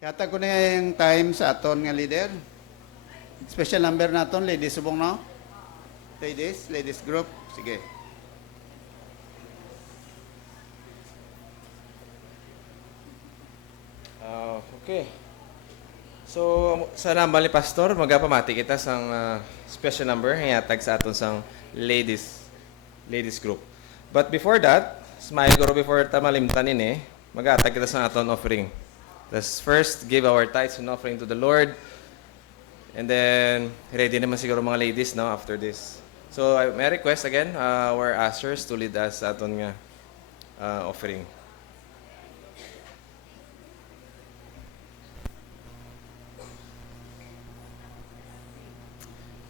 Yata ko na yung time sa aton nga leader. Special number naton, ladies subong no? Ladies group. Sige. Okay. So, sa nambal ni Pastor, magapamati kita sang special number nga yatag sa aton sang ladies group. But before that, smile guro before tamalimtan ini, magatag kita sa aton offering. Let's first give our tithes and offering to the Lord. And then, ready naman siguro mga ladies, no, after this. So, may request again, our ushers to lead us sa aton nga offering.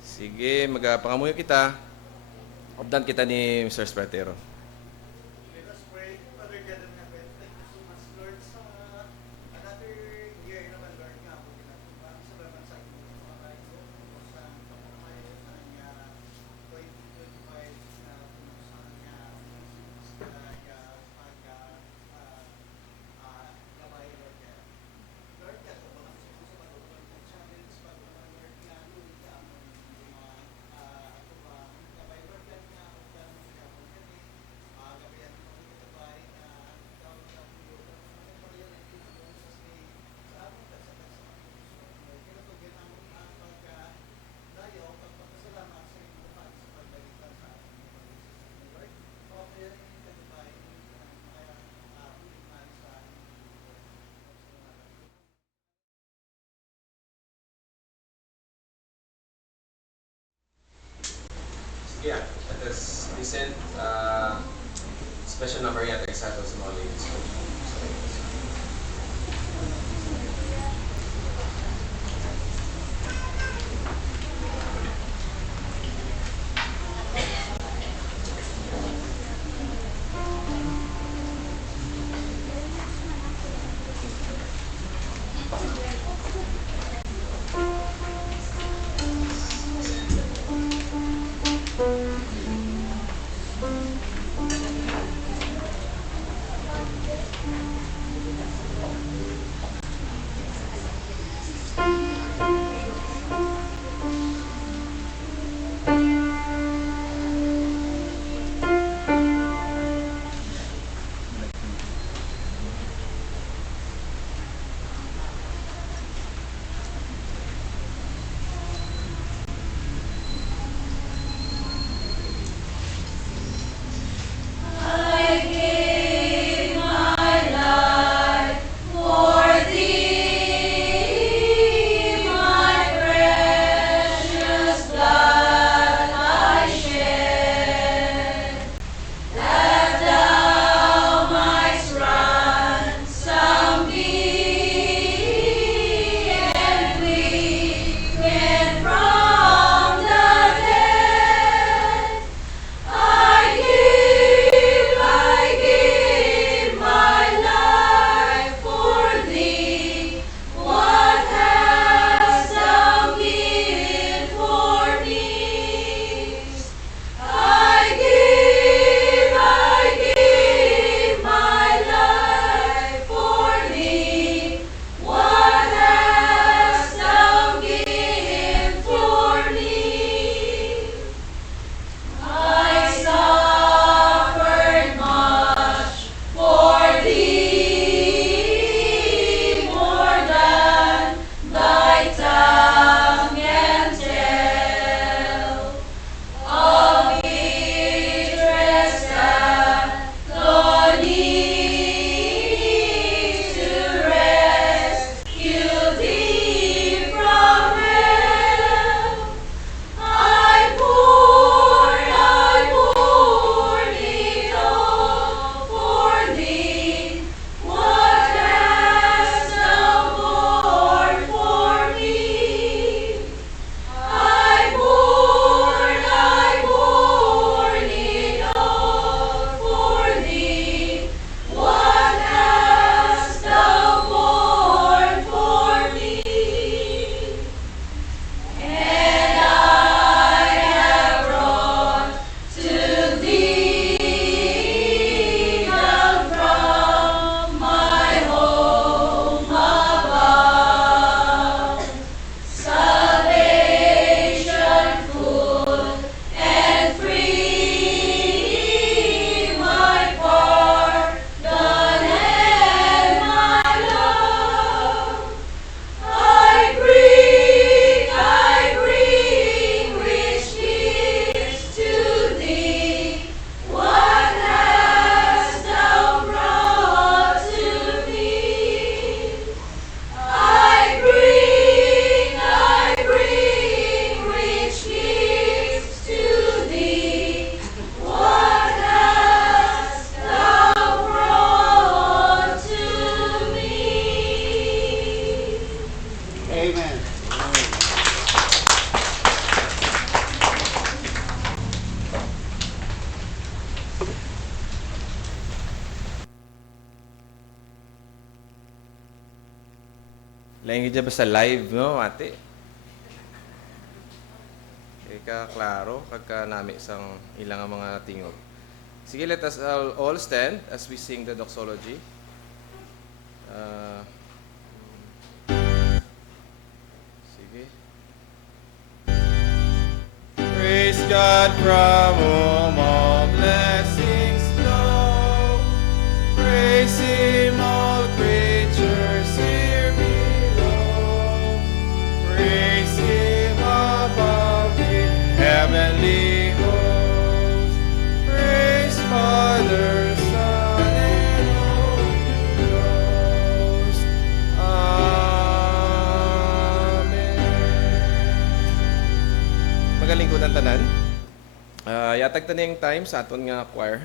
Sige, magapangamuyo kita. Updan kita ni Mr. Spratero. Let us pray. Father God in heaven, thank you so much, Lord, sa another year naman, Lord, nga po ginagawa. Salamat sa inyo, mga kayo, sa pagkamayo sa nga 2025 na sa nga pag-gabay, Lord, nga. Lord, nga, ito mga sa mga challenge, pag-gabay, Lord, nga, Lord, nga, gabay, Lord, nga, nga, Yeah, let us listen. Special number yata sa ato sa mga ladies. Amen. Lain dyan ba sa live, no, ate? Ika, klaro, kagka nami isang ilang ang mga tingog. Sige, let us all stand as we sing the doxology. Sige. Praise God from whom all blessings flow. Praise Him, all creatures here below. Praise Him above the heavenly host. Praise Father, Son, and Holy Ghost. Amen. Magaling ko ng tanan. Yatag taning time sa aton nga choir.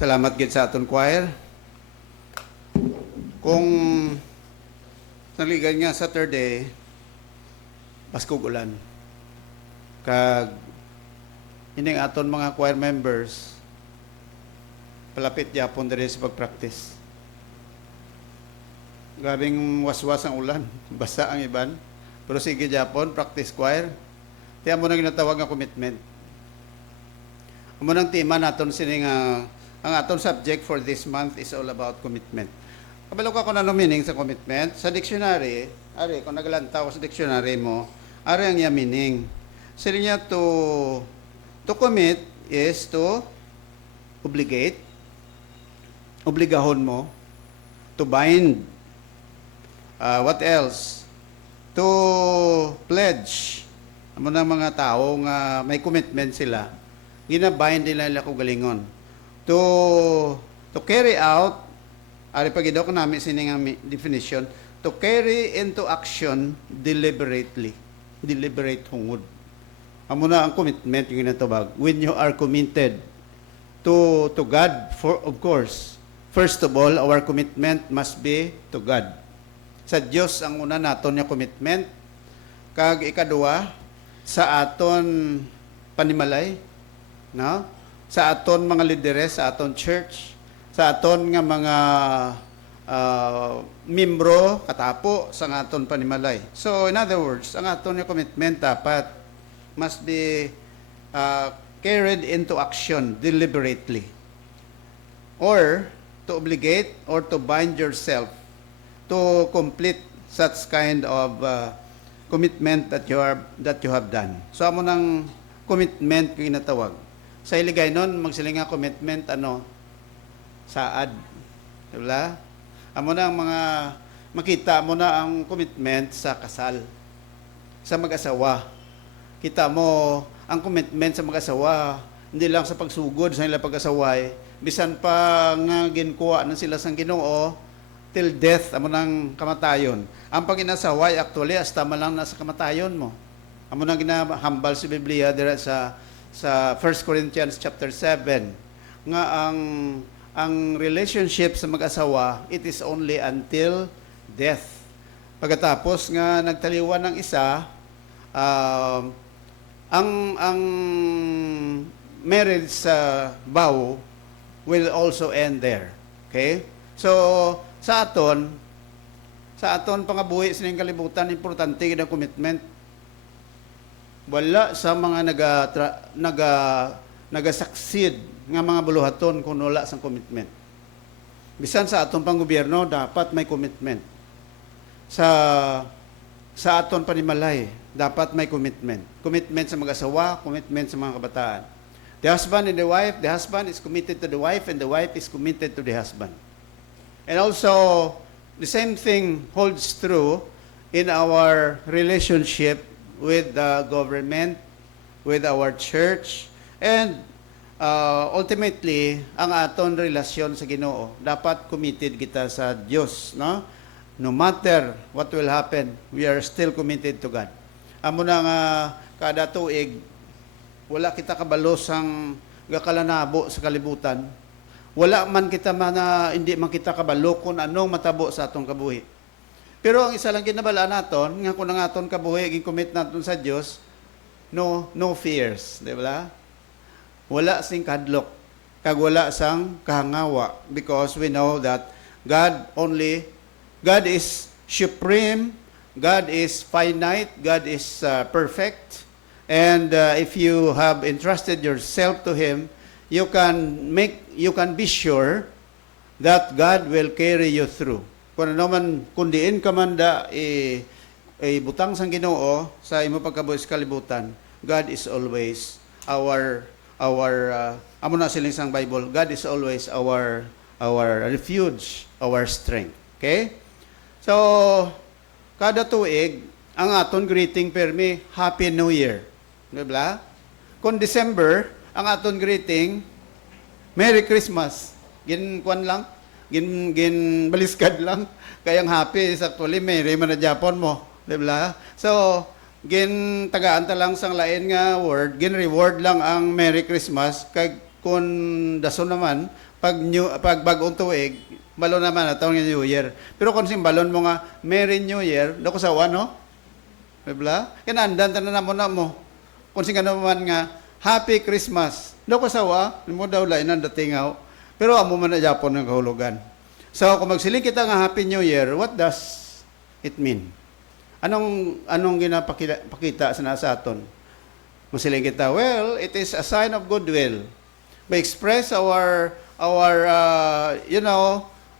Salamat gid sa aton choir. Kung naligan nga Saturday, baskog ulan. Kag ining aton mga choir members palapit yapon diri sa pag-practice. Grabing waswas ang ulan, basa ang iban. Pero sige yapon, practice choir. Tiyan mo na ginatawag nga commitment. Amo nang tema naton sining ang aton subject for this month is all about commitment. Kabalo ka kung ano meaning sa commitment. Sa dictionary, ari, kung naglantaw sa dictionary mo, ari ang iya meaning. Sila niya to commit is to obligate, obligahon mo, to bind, what else? To pledge. Amo ng mga tao nga may commitment sila, ginabind nila kung galingon. To carry out, ari pagidaw ko namin sining definition, to carry into action deliberately. Deliberate hungod. Amo na ang commitment yung ginatawag. When you are committed to God, for of course, first of all, our commitment must be to God. Sa Dios ang una naton nga commitment. Kag ikaduwa, sa aton panimalay, no? Sa aton mga lideres, sa aton church, sa aton nga mga membro katapo sa aton panimalay. So in other words, ang aton nga commitment dapat must be carried into action deliberately, or to obligate or to bind yourself to complete such kind of commitment that you have done. So amo nang commitment kay ginatawag. Sa iligay nun, magsiling nga commitment, saad. Diba? Amo na ang mga, makita mo na ang commitment sa kasal. Sa mag-asawa. Kita mo, ang commitment sa mag-asawa, hindi lang sa pagsugod sa ilang pag-asaway, bisan pa nga ginkuha na sila sang Ginoo, till death, amo nang kamatayon. Ang pag-inasaway, actually, hasta man lang nasa kamatayon mo. Amo nang ginahambal sa Biblia, dira sa 1 Corinthians chapter 7 nga ang relationship sa mag-asawa, it is only until death. Pagkatapos nga nagtaliwan ng isa, ang marriage sa vow will also end there. Okay? So sa aton pangabuhi sining kalibutan, importante gid ang commitment. Wala sa mga naga-succeed nga mga buluhaton kung wala sang commitment. Bisan sa atong panggobyerno, dapat may commitment. Sa aton panimalay, dapat may commitment. Commitment sa mag-asawa, commitment sa mga kabataan. The husband and the wife, the husband is committed to the wife and the wife is committed to the husband. And also, the same thing holds true in our relationship with the government, with our church, and ultimately, ang aton relasyon sa Ginoo, dapat committed kita sa Dios, no? No matter what will happen, we are still committed to God. Amo na nga kada tuig, wala kita kabalo sang gakalanabo sa kalibutan. Wala man kita hindi man kita kabalo kung anong matabo sa atong kabuhi. Pero ang isa lang ginabala naton, nga kung ang aton kabuhi, gi-commit naton sa Dios, no fears, di ba? Wala sing kadlok, kag wala sang kahangawa, because we know that God is supreme, God is finite, God is perfect, and if you have entrusted yourself to Him, you can be sure that God will carry you through. Kung ano man, kung diin ka man butang sang Ginoo sa imo pagkabuhi sa kalibutan, God is always our amo na siling sang Bible, God is always our refuge, our strength. Okay? So, kada tuig, ang aton greeting permi, Happy New Year. Diba? Kung December, ang aton greeting, Merry Christmas. Ginkuan lang, baliskad lang. Kayang happy is actually Merry man na Japon mo. Diba? So, tagaan ta lang sang lain nga word, reward lang ang Merry Christmas. Kag kung daso naman, pag bagong tuig, balon naman na taong New Year. Pero kung balon mo nga, Merry New Year, do ko sawa, no? Diba? Kinandan, tanan mo na mo. Kung sing naman nga, Happy Christmas. Do ko sawa, mo daw lain ang datingaw. Pero amo man na Japon ng kahulugan. So, kung magsiling kita nga Happy New Year, what does it mean? Anong ginapakita sa nasa aton? Masiling kita, well, it is a sign of goodwill. We express our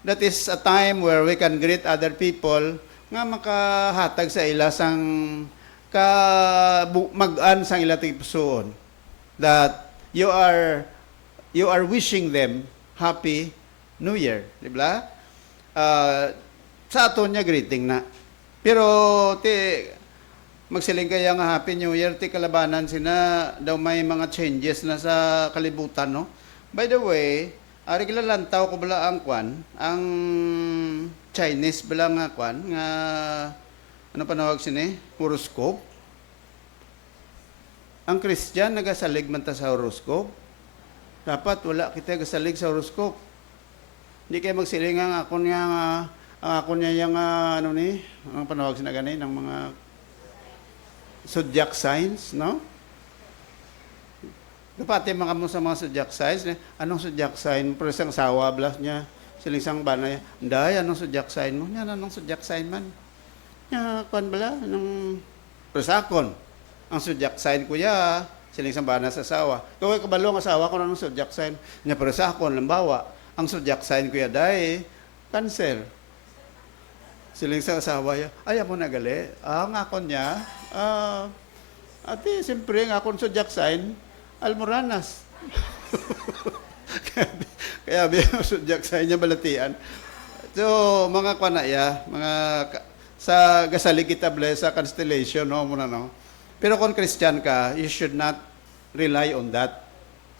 that is a time where we can greet other people nga makahatag sa ila sang mag-an sang ila pusoon, that you are wishing them Happy New Year, di ba? Sa aton niya greeting na. Pero magsiling kaya nga Happy New Year, kalabanan sina daw may mga changes na sa kalibutan, no? By the way, ari kilalantaw ko bala ang kwan, ang Chinese bala nga kwan, nga ano panawag sini? Horoscope. Ang Christian nagasalig man ta sa horoscope. Dapat wala kita gasalig sa horoscope. Hindi kayo magsiling ang akon niya yung ano ni, ang panawag sina gani ng mga zodiac signs, no? Dapat mga mo sa mga zodiac signs, anong zodiac sign? Pero isang sawa, blas niya, siling isang banay, anday, anong zodiac sign mo? Yan, anong zodiac sign man? Yan, kwan bala, anong presakon? Ang zodiac sign ko ya, siling isang banay sa sawa. Kaway kabalo ang asawa ko, anong zodiac sign? Yan, presakon, lambawa, ang zodiac sign ko ya, day, Cancer. Siling isang asawa ya, ayaw mo nagali. Ang akon niya, ate, siyempre, ang akon zodiac sign, Almoranas. Kaya bilang sudyak sa inyo balatian. So, mga kwanaya, sa gasalig kita sa constellation, no, muna, no. Pero kung Christian ka, you should not rely on that.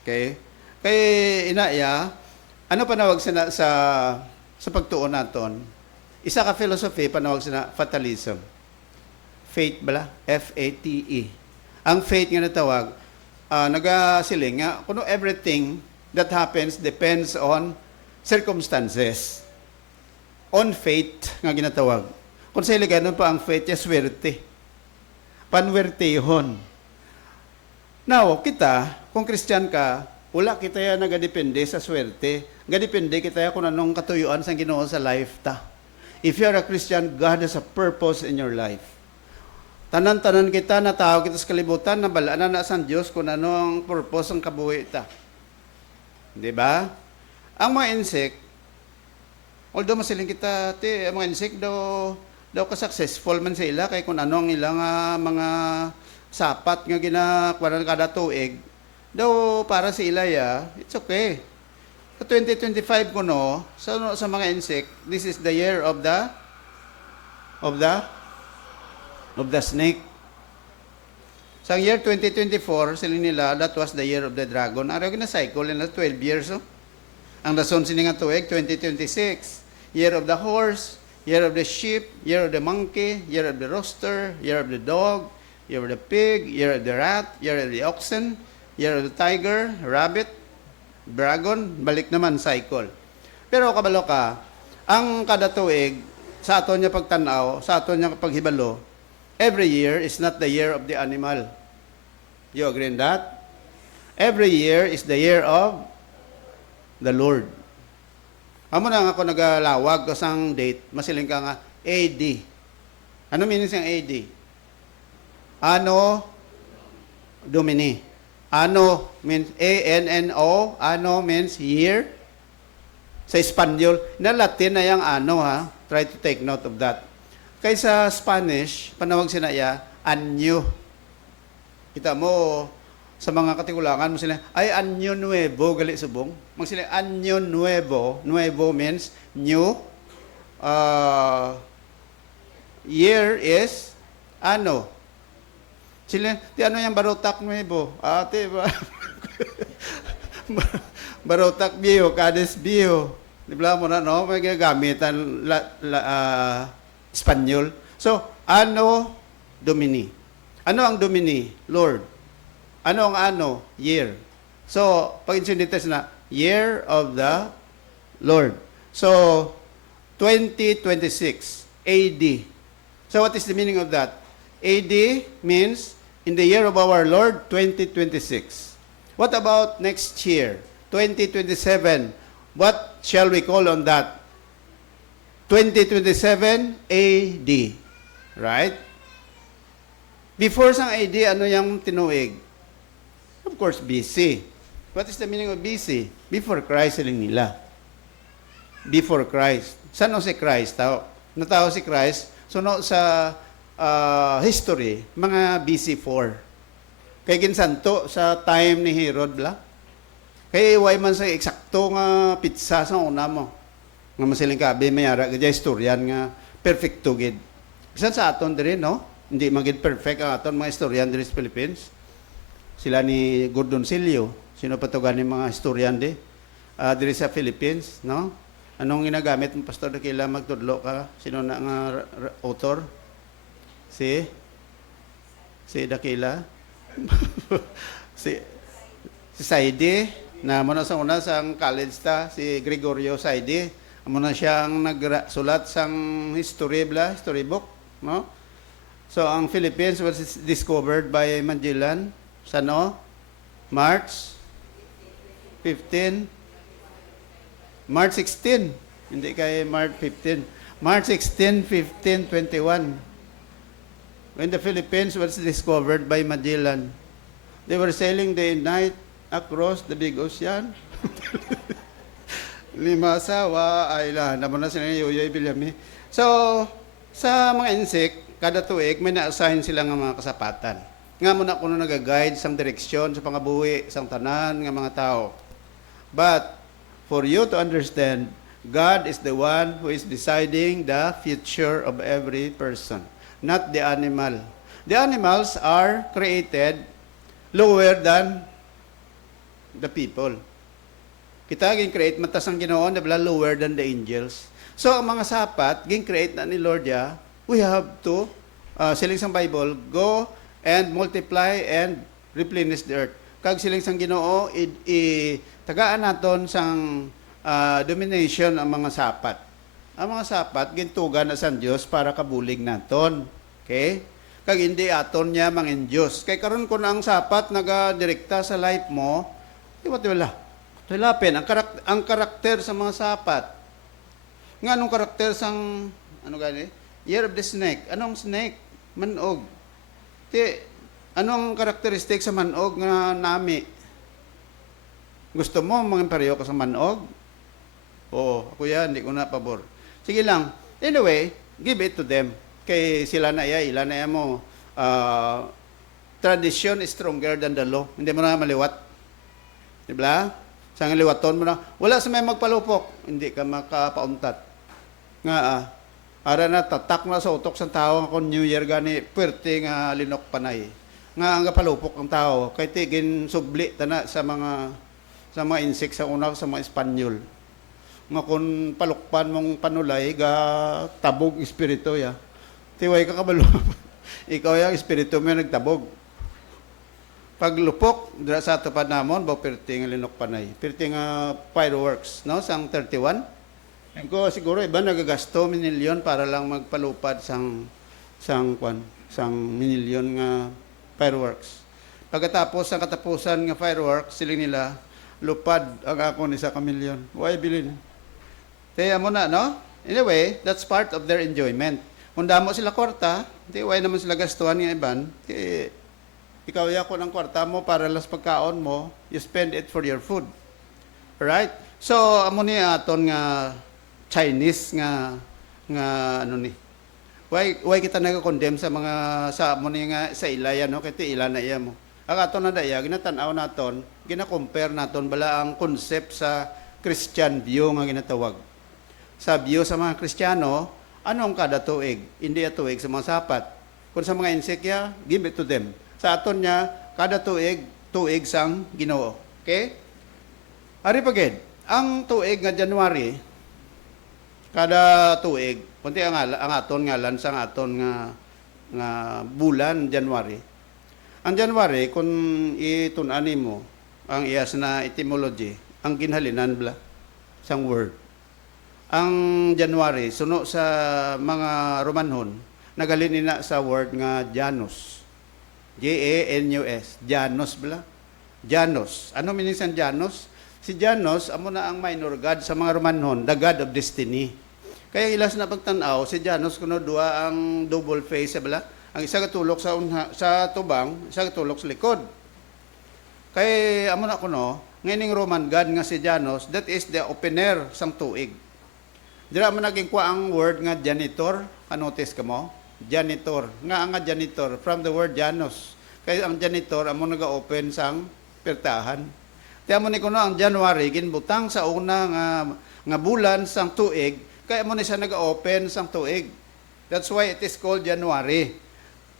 Okay? Kaya inaya, ano panawag sa pagtuon naton? Isa ka philosophy, panawag sina fatalism. Faith bala? F-A-T-E. Ang faith nga natawag, nagasiling nga, kuno everything that happens depends on circumstances. On faith, nga ginatawag. Kung sa iliganon pa ang faith, yes, swerte. Panwertehon. Now, kita, kung Christian ka, wala kita ya nagadepende sa swerte. Nagadepende kita ya kung anong katuyuan sa Ginoo sa life ta. If you are a Christian, God has a purpose in your life. Tanan-tanan kita, natao kita sa kalibutan, nabalaan na sa Diyos kung ano ang purpose ng kabuhi ita. Di ba? Ang mga insect, although masiling kita, ang mga insect daw ka-successful man sa ila, kaya kung ano ang ilang mga sapat nga ginakwaran kada tuig, daw para sa ila ya, it's okay. Sa 2025 ko no, sa mga insect, this is the year of the snake. Sa year 2024, sila nila, that was the year of the dragon. Araw na cycle, na 12 years. Oh. Ang rason sila nga tuweg, 2026. Year of the horse, year of the sheep, year of the monkey, year of the rooster, year of the dog, year of the pig, year of the rat, year of the oxen, year of the tiger, rabbit, dragon, balik naman, cycle. Pero kabalo ka, ang kada tuig, sa aton niya pagtanaw, sa aton niya paghibalo, every year is not the year of the animal. You agree on that? Every year is the year of the Lord. Amo na nga ako nagalawag ko sang date, masiling ka nga, AD. Ano meaning siyang AD? Anno Domini. Anno means A-N-N-O. Anno means year. Sa Espanyol, na Latin na yung ano ha. Try to take note of that. Kaysa Spanish, panawag sinaya, Año. Kita mo, sa mga katikulangan mo sila, ay Año Nuevo, gali subong. Mag sila, Año Nuevo. Nuevo means new. Year is ano. Sila, ti ano yung Barotak Nuevo? Ate, Barotak Bio, Cadiz Bio. Di ba mo na, no? May gagamitan Espanyol. So, Anno Domini. Ano ang Domini? Lord. Ano ang ano? Year. So, pag insundites na, year of the Lord. So, 2026 AD. So, what is the meaning of that? AD means in the year of our Lord, 2026. What about next year, 2027? What shall we call on that? 2027 AD. Right? Before sang AD, ano yung tinuig? Of course, BC. What is the meaning of BC? Before Christ, siling nila. Before Christ. Saan si Christ? Natao si Christ, suno sa history, mga BC4. Kay ginsanto sa time ni Herod bla. Kay way man sa eksakto nga pizza sa una mo. Nga masiling kabi mayara gadya historian nga perfecto gid. Bisan sa aton diri no, hindi magid perfect ang aton mga historian diri sa Philippines. Sila ni Gordon Silio, sino patugan ni mga historian diri sa Philippines, no? Anong ginagamit mo Pastor Dakila magtudlo ka? Sino na nga author? Si Dakila? si Saidi, na muna sa una sang college si Gregorio Saidi. Muna siyang nagsulat sang history book, no? So ang Philippines was discovered by Magellan sa March 15, March 16, hindi kay March 15. March 16, 15, 21. When the Philippines was discovered by Magellan, they were sailing day and night across the big ocean. Limasawa, Island. Naman na sila Yoyoy Bilyami. So, sa mga insect, kada tuig, may na-assign sila ng mga kasapatan. Nga muna kuno nag-guide sang direksyon sa pangabuhi, sang tanan, ng mga tao. But, for you to understand, God is the one who is deciding the future of every person, not the animal. The animals are created lower than the people. Kita gin-create matas ang Ginoo na lower than the angels. So ang mga sapat gin-create na ni Lord ya, we have to siling sang Bible, go and multiply and replenish the earth. Kag siling sang Ginoo tagaan naton sang domination ang mga sapat. Ang mga sapat gintugan na sang Dios para kabulig naton. Okay? Kag hindi aton niya mangin Dios. Kay karon kun ang sapat naga-direkta sa life mo, di wala. Tulapin ang karakter sa mga sapat. Nga anong karakter sang Year of the Snake. Anong snake? Manog. Anong karakteristik sa manog nga nami? Gusto mo mga pareho ka sa manog? Oo, ako yan, hindi ko na pabor. Sige lang. Anyway, give it to them. Kay sila na ilan na mo. Tradition is stronger than the law. Hindi mo na maliwat. Diba? Sa liwaton mo na, wala sa may magpalupok. Hindi ka makapauntat. Nga ara na tatak na sa utok sa tao kung New Year gani, pwerte nga linok panay. Nga ang palupok ang tao. Kay tigin subli tana sa mga insect sa una sa mga Espanyol. Nga kung palukpan mong panulay, ga tabog espiritu ya. Tiway ka kabalo. Ikaw yung espiritu mo yung nagtabog. Paglupok, dira sa tupad namon, ba pirting linok panay. Pirting fireworks, no? Sang 31. Ko siguro iba nagagasto minilyon para lang magpalupad sang minilyon nga fireworks. Pagkatapos ang katapusan nga fireworks, siling nila lupad ang ako ni sa kamilyon. Why bilin? Kaya mo na, no? Anyway, that's part of their enjoyment. Kung damo sila kwarta, di why naman sila gastuhan nga iban, ikaw yako ng kwarta mo para las pagkaon mo, you spend it for your food. Right? So, amo ni aton nga Chinese nga ano ni. Why kita naga-condemn sa mga sa amo ni nga sa ilaya no kay ila na iya mo. Ang aton na daya ginatan-aw naton, gina-compare naton bala ang concept sa Christian view nga ginatawag. Sa view sa mga Kristiyano, anong kada tuig? Hindi tuig sa mga sapat. Kung sa mga insekya, give it to them. Sa aton niya, kada tuig sang Ginoo. Okay? Ari pagid, ang tuig nga January, kada tuig, kunti ang aton ngalan sang aton nga bulan January. Ang January, kung itun-ani mo, ang iyas na etymology, ang ginhalinan bla sang word. Ang January suno sa mga Romanhon nagalin nina sa word nga Janus. Janus. Janus bla. Janus. Ano meaning sa Janus? Si Janus amo na ang minor god sa mga Romanhon, the god of destiny. Kaya ilas na pagtanaw si Janus kuno duha ang double face bla. Ang isa katulok sa tubang, isa katulok sa likod. Kay amo na kuno, nganing Roman god nga si Janus, that is the opener sang tuig. Dira man naging kwa ang word nga janitor, kanotis ka mo? Janitor. Nga janitor from the word Janus. Kay ang janitor amo naga-open sang pertahan. Kaya mo ni kuno ang January ginbutang sa una nga bulan sang tuig, kaya mo ni siya naga-open sang tuig. That's why it is called January.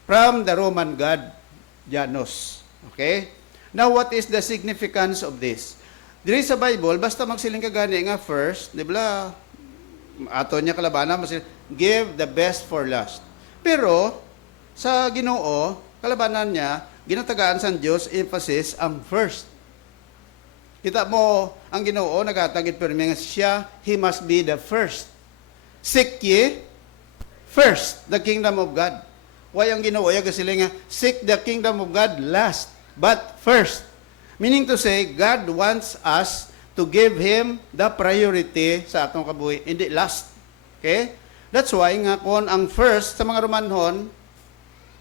From the Roman god Janus. Okay? Now, what is the significance of this? Diri sa Bible, basta magsiling ka gani nga first, di ba, ato niya kalabanan, give the best for last. Pero, sa Ginoo, kalabanan niya, ginatagaan sa Diyos, emphasis ang first. Kita mo, ang Ginoo, nagatagit pirmi nga siya, He must be the first. Seek ye first the kingdom of God. Why ang Ginoo, yung kasiling nga, seek the kingdom of God last. But first, meaning to say, God wants us to give Him the priority sa atong kabuhi, hindi last. Okay? That's why nga kung ang first sa mga Romanhon,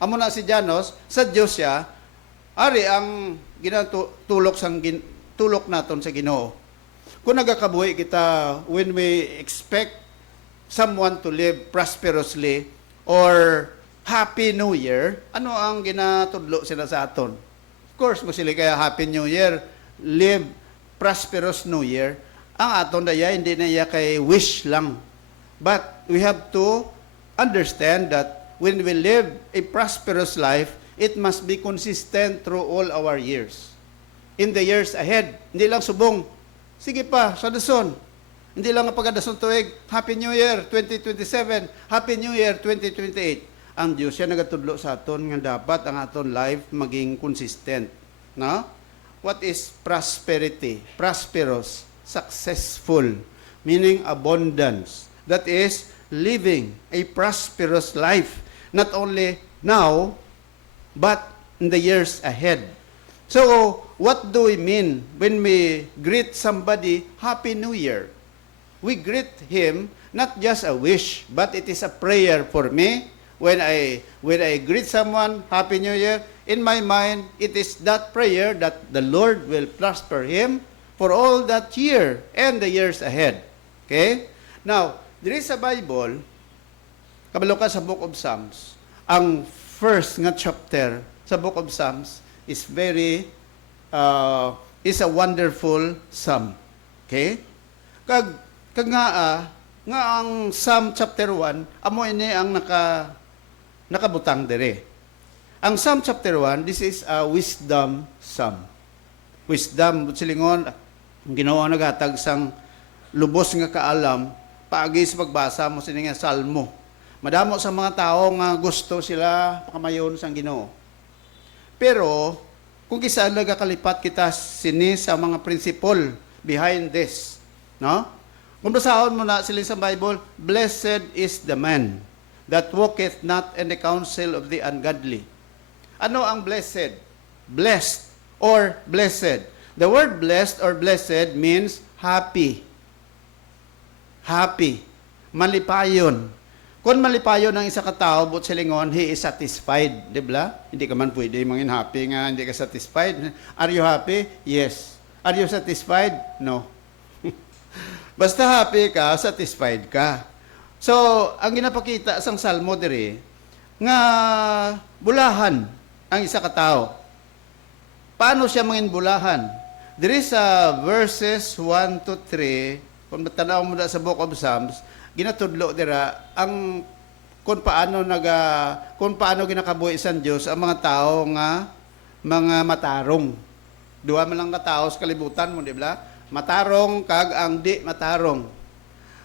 amo na si Janus, sa Diyos siya, ari ang tulok naton sa Ginoo. Kung nagakabuhi kita, when we expect someone to live prosperously or Happy New Year, ano ang ginatudlo sila sa aton? Of course, mo sila kaya Happy New Year, live prosperous New Year. Ang aton daya, hindi na iya kay wish lang. But we have to understand that when we live a prosperous life, it must be consistent through all our years. In the years ahead, hindi lang subong, sige pa, sa dason. Hindi lang ang pagkadason tuig, Happy New Year 2027, Happy New Year 2028. Ang Diyos siya nagatudlo sa aton nga dapat ang aton life maging consistent. No? What is prosperity? Prosperous, successful, meaning abundance. That is living a prosperous life, not only now, but in the years ahead. So, what do we mean when we greet somebody Happy New Year? We greet him not just a wish, but it is a prayer for me. When I greet someone, Happy New Year, in my mind, it is that prayer that the Lord will prosper him for all that year and the years ahead. Okay? Now, there is a Bible, kabalo ka sa Book of Psalms, ang first nga chapter sa Book of Psalms is is a wonderful psalm. Okay? Kag nga ang Psalm chapter 1, amo ini ang nakabutang dire. Ang Psalm chapter 1, this is a wisdom psalm. Wisdom, silingon, ang Ginoo naghatag sang lubos nga kaalam, paagi sa pagbasa mo sini nga salmo. Madamo sa mga tao nga gusto sila pakamayon sang Ginoo. Pero, kung kisa nagakalipat kita sini sa mga principle behind this, no? Kung basahon mo na sila sa Bible, blessed is the man that walketh not in the counsel of the ungodly. Ano ang blessed? Blessed or blessed. The word blessed or blessed means happy. Happy. Malipayon. Kung malipayon ang isa ka tao, but silingon, he is satisfied. Di ba? Hindi ka man pwede mangin happy nga, hindi ka satisfied. Are you happy? Yes. Are you satisfied? No. Basta happy ka, satisfied ka. So, ang ginapakita sang salmo diri nga bulahan ang isa ka tao. Paano siya mangin bulahan? Diri sa verses 1 to 3, kung matanaw mo na sa Book of Psalms, ginatudlo dira ang kung paano ginakabuhi sa Dios ang mga tao nga mga matarong. Duha man lang ka tao sa kalibutan mo, di ba? Matarong kag ang di matarong.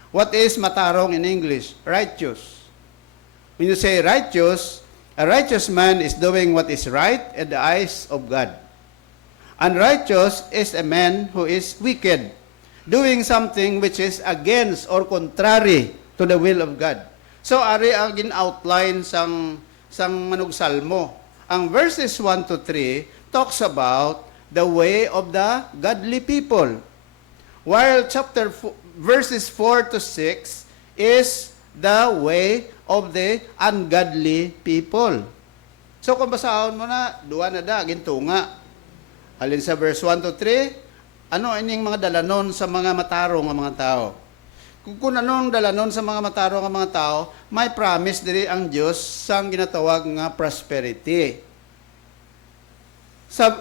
What is matarong in English? Righteous. When you say righteous, a righteous man is doing what is right in the eyes of God. Unrighteous is a man who is wicked, doing something which is against or contrary to the will of God. So, ari ang gin-outline sang manugsalmo. Ang verses 1 to 3 talks about the way of the godly people. While verses 4 to 6 is the way of the ungodly people. So kung basahon mo na, duwa na da, gintunga. Alin sa verse 1 to 3, ano ining mga dalanon sa mga matarong nga mga tao? Kung anong dalanon sa mga matarong nga mga tao, may promise diri ang Dios sang ginatawag nga prosperity.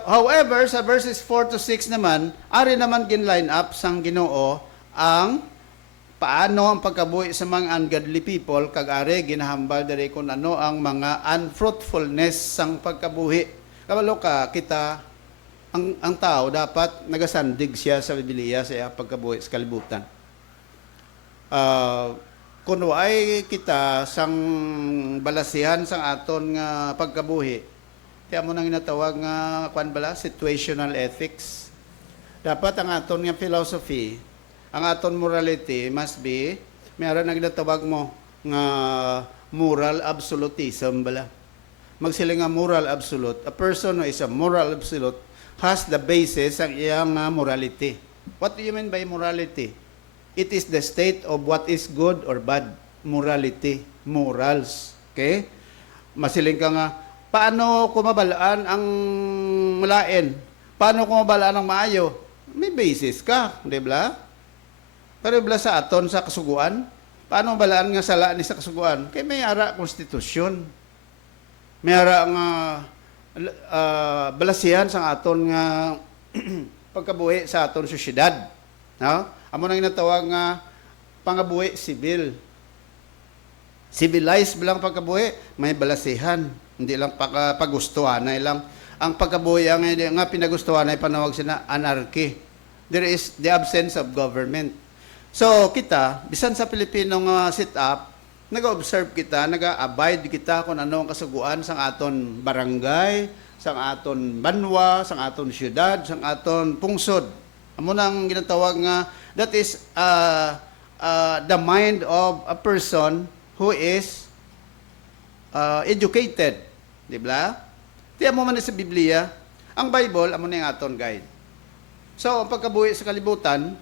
However, sa verses 4 to 6 naman, ari naman gin-line up sang Ginoo ang paano ang pagkabuhi sa mga ungodly people, kag-ari ginahambal diri kung ano ang mga unfruitfulness sang pagkabuhi. Kabalo ka, kita, ang tao dapat nagasandig siya sa Biblia sa iya pagkabuhi sa kalibutan. Kung ay kita sang balasihan sang aton nga pagkabuhi, kaya mo nang ginatawag nga situational ethics. Dapat ang aton nga philosophy, ang aton morality must be, mayroon na ginatawag mo nga moral absolutism bala. Magsiling nga moral absolute. A person who is a moral absolute has the basis ang iyang morality. What do you mean by morality? It is the state of what is good or bad. Morality. Morals. Okay? Masiling ka nga, paano ko mabalaan ang malain? Paano ko mabalaan ang maayo? May basis ka, di ba? Pero bala sa aton sa kasuguan, paano mabalaan nga sala ni sa kasuguan? Kaya may ara konstitusyon. May ara nga balasihan sa aton nga pagkabuhi sa aton sosyedad. No? Amo nang ginatawag nga pangabuhi sibil. Civilized bilang pagkabuhi, may balasihan. Hindi lang pagustuhan ay lang. Ang pagkabuhi nga pinagustuhan ay panawag sila anarchy. There is the absence of government. So kita, bisan sa Pilipino nga sit-up, nag-observe kita, nag-abide kita kung ano ang kasuguan sang aton barangay, sang aton banwa, sang aton syudad, sang aton pungsod. Amo nang ginatawag nga, that is the mind of a person who is educated. Di ba? Tiyan mo man sa Biblia, ang Bible, amo na yung aton guide. So, ang pagkabuhi sa kalibutan,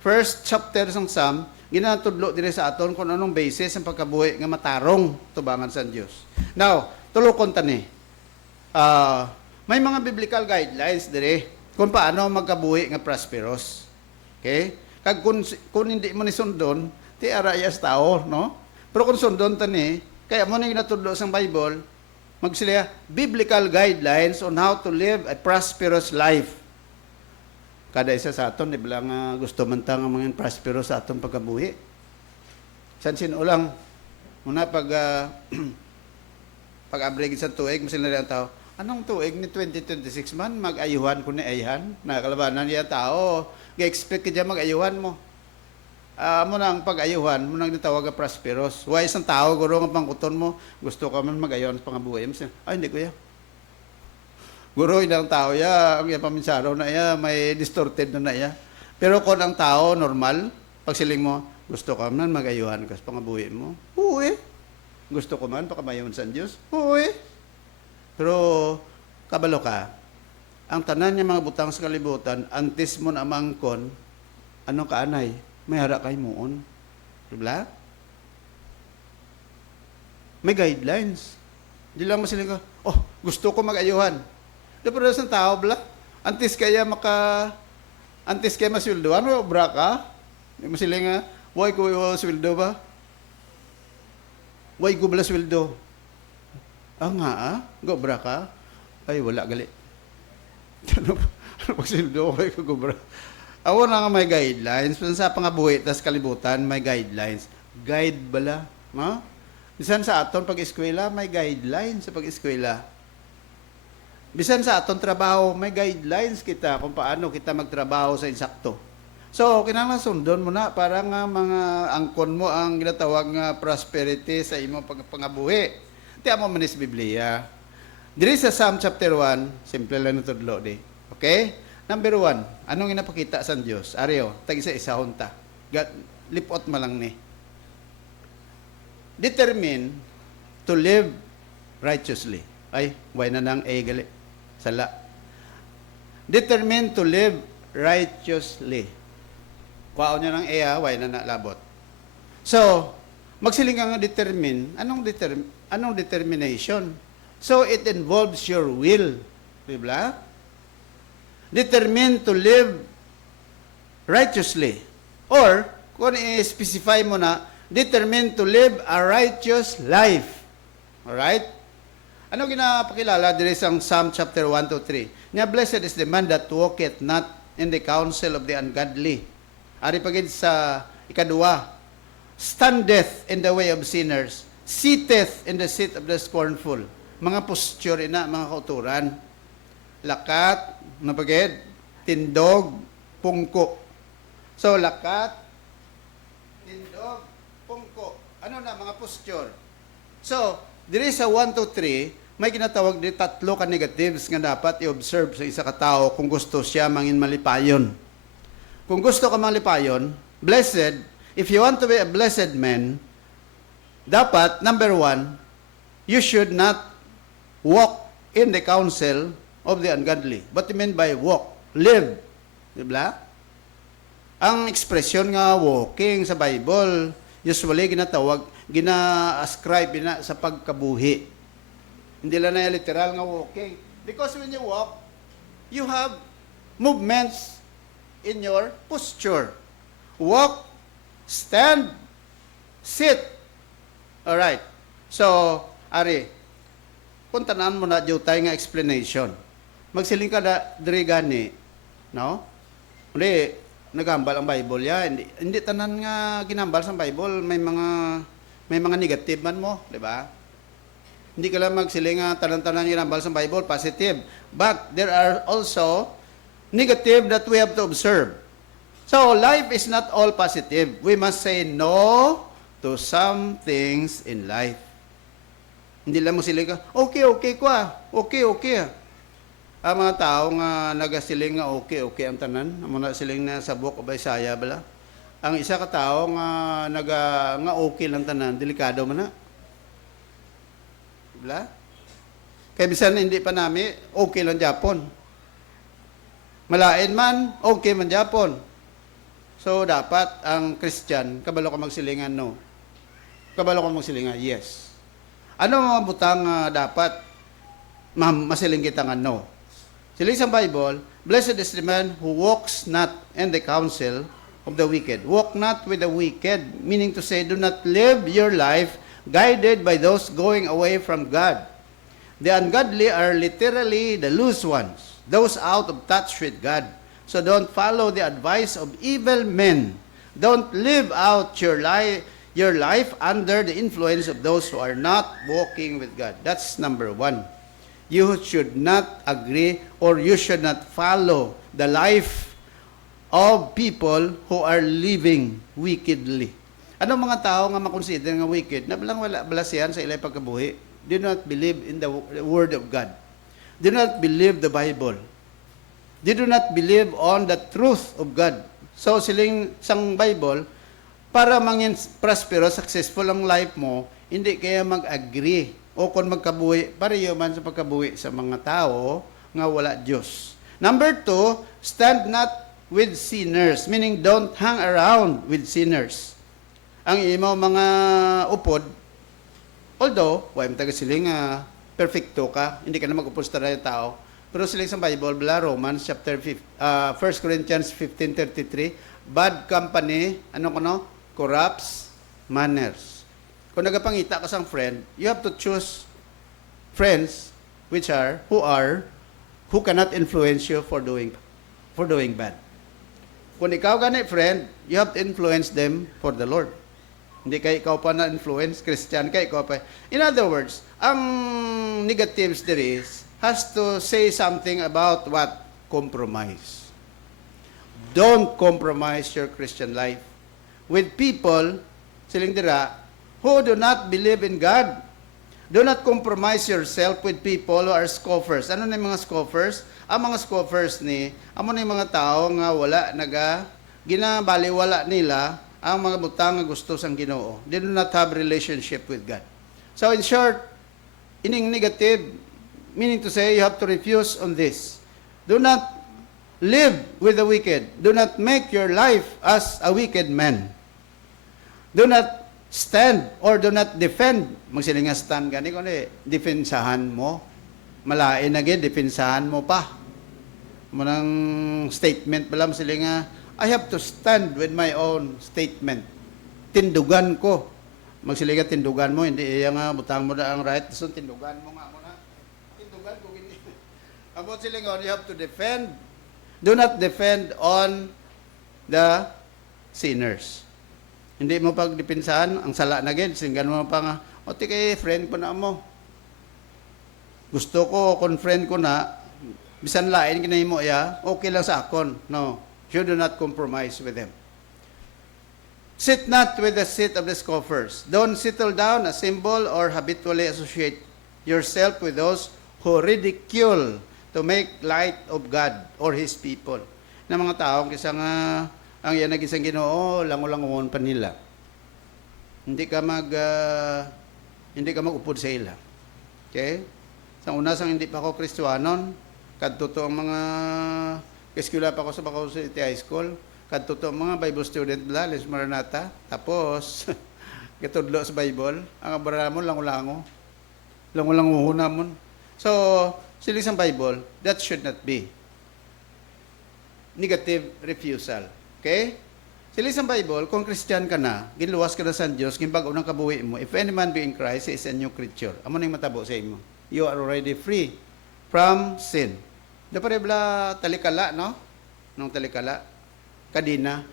first chapter ng Psalm, ginatudlo dire sa aton kung anong basis ang pagkabuhi nga matarong tubangan sa Dios. Now, tulokon tani. May mga biblical guidelines dire kung paano magkabuhi nga prosperous. Okay? Kag kung hindi mo ni sundon, ti arayas tao, no? Pero kung sundon tani, kaya mo ning ginatudlo sa Bible, magsila biblical guidelines on how to live a prosperous life. Kada isa sa aton, di ba lang gusto man tang mga prosperous sa aton pagkabuhi. San sinulang, muna pag-abreg sa tuig, masila rin ang tao, anong tuig ni 2026 man, mag-ayuhan ko ni ayhan? Nakakalabanan niya tao, ga-expect ka dyan mag-ayuhan mo. Mo nang pag-ayuhan, mo nang nitawag nga prosperous. Why isang tao, guro nga pangkuton mo, gusto ka man mag-ayuhan sa pangabuhay. Ay, hindi ko ya. Guro, ilang tao ya, ang paminsaro na ya, may distorted na ya. Pero kung ang tao, normal, pag siling mo, gusto ka man mag-ayuhan ka sa pangabuhay mo. Uwi. Gusto ko man, pakamayon sa Diyos. Uwi. Pero, kabalo ka, ang tanan niya mga butang sa kalibutan, antes mo na mangkon, anong kaanay? May hara kay muon. Diba? May guidelines. Di lang masiling ka, gusto ko mag-ayuhan. Di pero sa tao, bla? Antes kaya maswildoan, o obra ka? Di masiling nga, why ko swildo ba? Why ko bala swildo? Gobra ka? Ay, wala gali. Ano pag swildo, why ko gobra? Ako na nga may guidelines. Sa pangabuhi, tas kalibutan, may guidelines. Guide bala. No? Bisan sa aton pag-eskwela, may guidelines sa pag-eskwela. Bisan sa aton trabaho, may guidelines kita kung paano kita magtrabaho sa insakto. So, kinahanglan sundon mo na para nga mga angkon mo ang ginatawag nga prosperity sa imong pangabuhi. Tiyan mo manis Biblia. Diri sa Psalm chapter 1, simple lang ito dlo di. Okay? Number 1, anong inapakita sa Diyos? Aryo, tag-isa-isahon ta. Lipot malang ni. Determine to live righteously. Ay, why na nang gali. Sala. Determine to live righteously. Kwaon nyo ng why na labot. So, magsiling ka nga determine. Anong determination? So, it involves your will. Diba? Determine to live righteously. Or, kung i-specify mo na, determine to live a righteous life. Alright? Ano ginapakilala diri sa Psalm chapter 1 to 3? Nya, blessed is the man that walketh not in the counsel of the ungodly. Ari pagid sa ikadua, standeth in the way of sinners, sitteth in the seat of the scornful. Mga posture ina, mga kauturan. Lakat, napagid, tindog, pungko. So, lakat, tindog, pungko. Ano na, mga posture. So, diri sa 1 to 3, may kinatawag di tatlo ka negatives nga dapat i-observe sa isa ka tao kung gusto siya mangin malipayon. Kung gusto ka malipayon, blessed, if you want to be a blessed man, dapat, number 1, you should not walk in the counsel of the ungodly. What do you mean by walk? Live. Diba? Ang ekspresyon nga walking sa Bible, usually gina-ascribe na sa pagkabuhi. Hindi lang na literal nga walking. Because when you walk, you have movements in your posture. Walk, stand, sit. Alright. So, Ari, kung tanan mo na tayo nga explanation, magsiling ka na diri gani, no? Hindi, nagambal ang Bible ya. Hindi tanan nga ginambal sa Bible, may mga negative man mo, di ba? Hindi ka lang magsiling nga tanan-tanan ginambal sa Bible, positive. But there are also negative that we have to observe. So, life is not all positive. We must say no to some things in life. Hindi lang mo siling ka, okay kwa, okay. Ang mga tao nga nagasiling nga okay ang tanan, amo na siling na sa book of Isaiah bala. Ang isa ka tao nga nga okay lang tanan, delikado man na. Bala? Kaya bisan hindi pa nami, okay lang Japon. Malain man, okay man Japon. So, dapat ang Christian, kabalo ka magsilingan no. Kabalo ka magsilingan, yes. Ano mga butang dapat masiling kita nga no? Siling sa Bible, blessed is the man who walks not in the counsel of the wicked. Walk not with the wicked, meaning to say, do not live your life guided by those going away from God. The ungodly are literally the loose ones, those out of touch with God. So don't follow the advice of evil men. Don't live out your life under the influence of those who are not walking with God. That's number 1. You should not agree or you should not follow the life of people who are living wickedly. Anong mga tao nga makonsider nga wicked? Na bilang wala balasihan sa ilay pagkabuhi. Do not believe in the Word of God. Do not believe the Bible. They do not believe on the truth of God. So siling sang Bible, para mangin prospero, successful ang life mo, hindi kaya mag-agree o kung magkabuhi, pareho man sa pagkabuhi sa mga tao nga wala Diyos. Number 2, stand not with sinners, meaning don't hang around with sinners. Ang imo mga upod, although, why mo taga siling perfecto ka, hindi ka na mag-upod sa tao, pero siling sa Bible, Romans chapter 1 Corinthians 15:33, bad company, corrupts manners. Kung nagapangita ka sang friend, you have to choose friends who cannot influence you for doing bad. Kung ikaw gani friend, you have to influence them for the Lord. Hindi kay ikaw pa na-influence, Christian kay ikaw pa. In other words, ang negatives there has to say something about what? Compromise. Don't compromise your Christian life with people, siling dira, who do not believe in God. Do not compromise yourself with people who are scoffers. Ano na yung mga scoffers? ang mga scoffers ni, amo na yung mga tao nga wala, ginabaliwala nila ang mga butang nga gusto sang Ginoo. They do not have relationship with God. So in short, ining negative, meaning to say, you have to refuse on this. Do not live with the wicked. Do not make your life as a wicked man. Do not stand or do not defend. Magsiling nga stand gani ko defensahan mo. Malain na gid, defensahan mo pa. Manang statement pala magsiling nga, I have to stand with my own statement. Tindugan ko. Magsiling nga tindugan mo, hindi iya nga butang mo na ang right. So tindugan mo nga muna. Tindugan ko gini. About siling you have to defend. Do not defend on the sinners. Hindi mo pagdipinsahan, ang sala na gid, singgan mo pa nga, o kay friend ko na mo. Gusto ko, kung friend ko na, bisan lain kinay mo ya, okay lang sa akon. No, you do not compromise with them. Sit not with the seat of the scoffers. Don't settle down, assemble, or habitually associate yourself with those who ridicule to make light of God or His people. Na mga taong kisa nga ang yan nagisang Ginoo, lango-langon pa nila. Hindi ka mag-upod sa ila. Okay? Sa una sang hindi pa ako Kristiyanon, kadto ang mga kaskula pa ako sa Bacoor City High School, kadto ang mga Bible student bla, Les Maranatha, tapos katudlo sa Bible, ang abara mo lango-lango. Lango-lango namon. So, siling sa Bible, that should not be negative refusal. Okay? Siling sa Bible, kung Christian ka na, ginluwas ka na sa Diyos, gimbag unang kabuhi mo, if any man be in Christ, he is a new creature. Amo nang matabo sa imo. You are already free from sin. Dapat bla talikala, no? Nung talikala, kadina.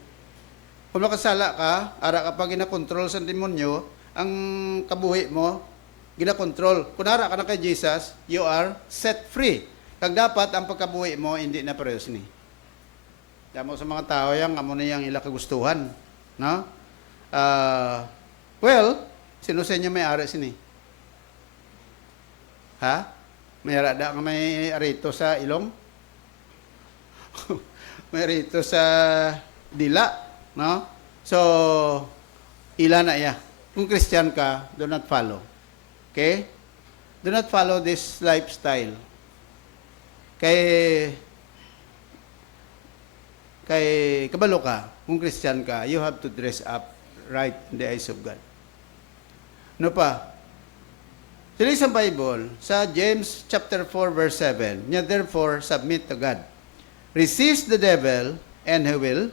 Kung makasala ka, ara ka pa ginakontrol sa demonyo, ang kabuhi mo, ginakontrol. Kung ara ka na kay Jesus, you are set free. Kag dapat ang pagkabuhi mo hindi na parehas ni. Damo sa mga tao yang amo na yang ila kagustuhan, no? Well, sino sa inyo may ari sini? Ha? May arada nga may arito sa ilong? May arito sa dila, no? So, ila na iya. Kung Christian ka, do not follow. Okay? Do not follow this lifestyle. Kay kabalo ka, kung Christian ka, you have to dress up right in the eyes of God. No pa? Sila sa Bible, sa James chapter 4 verse 7, niya therefore submit to God. Resist the devil and he will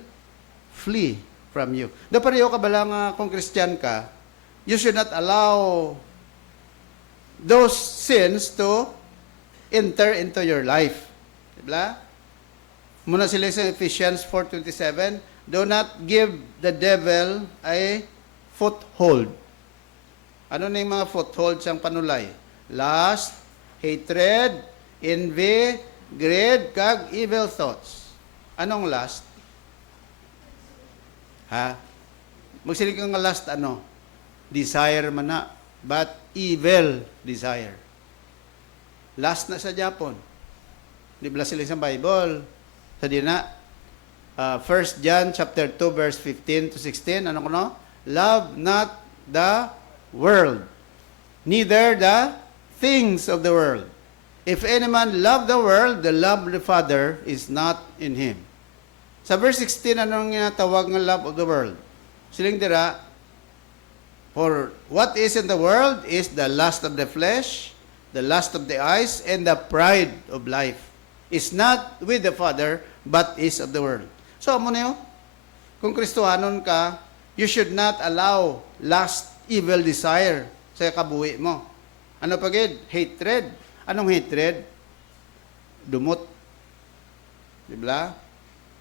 flee from you. Do pareho ka bala nga kung Christian ka, you should not allow those sins to enter into your life. Diba? Muna sila sa Ephesians 4:27, do not give the devil a foothold. Ano na yung mga foothold siyang panulay? Lust, hatred, envy, greed, kag evil thoughts. Anong lust? Ha? Magsilig kang nga lust ano? Desire man na, but evil desire. Last na sa Japon. Di ba sila sa Bible? Sa dina, 1 John chapter 2 verse 15 to 16, ano ko no? Love not the world, neither the things of the world. If any man love the world, the love of the Father is not in him. Sa verse 16, anong ginatawag ng love of the world? Siling dira, for what is in the world is the lust of the flesh, the lust of the eyes, and the pride of life. Is not with the Father, but is of the world. So, amo na yun. Kung Kristohanon ka, you should not allow lust, evil desire sa kabuhi mo. Ano pagid? Hatred. Anong hatred? Dumot. Diba?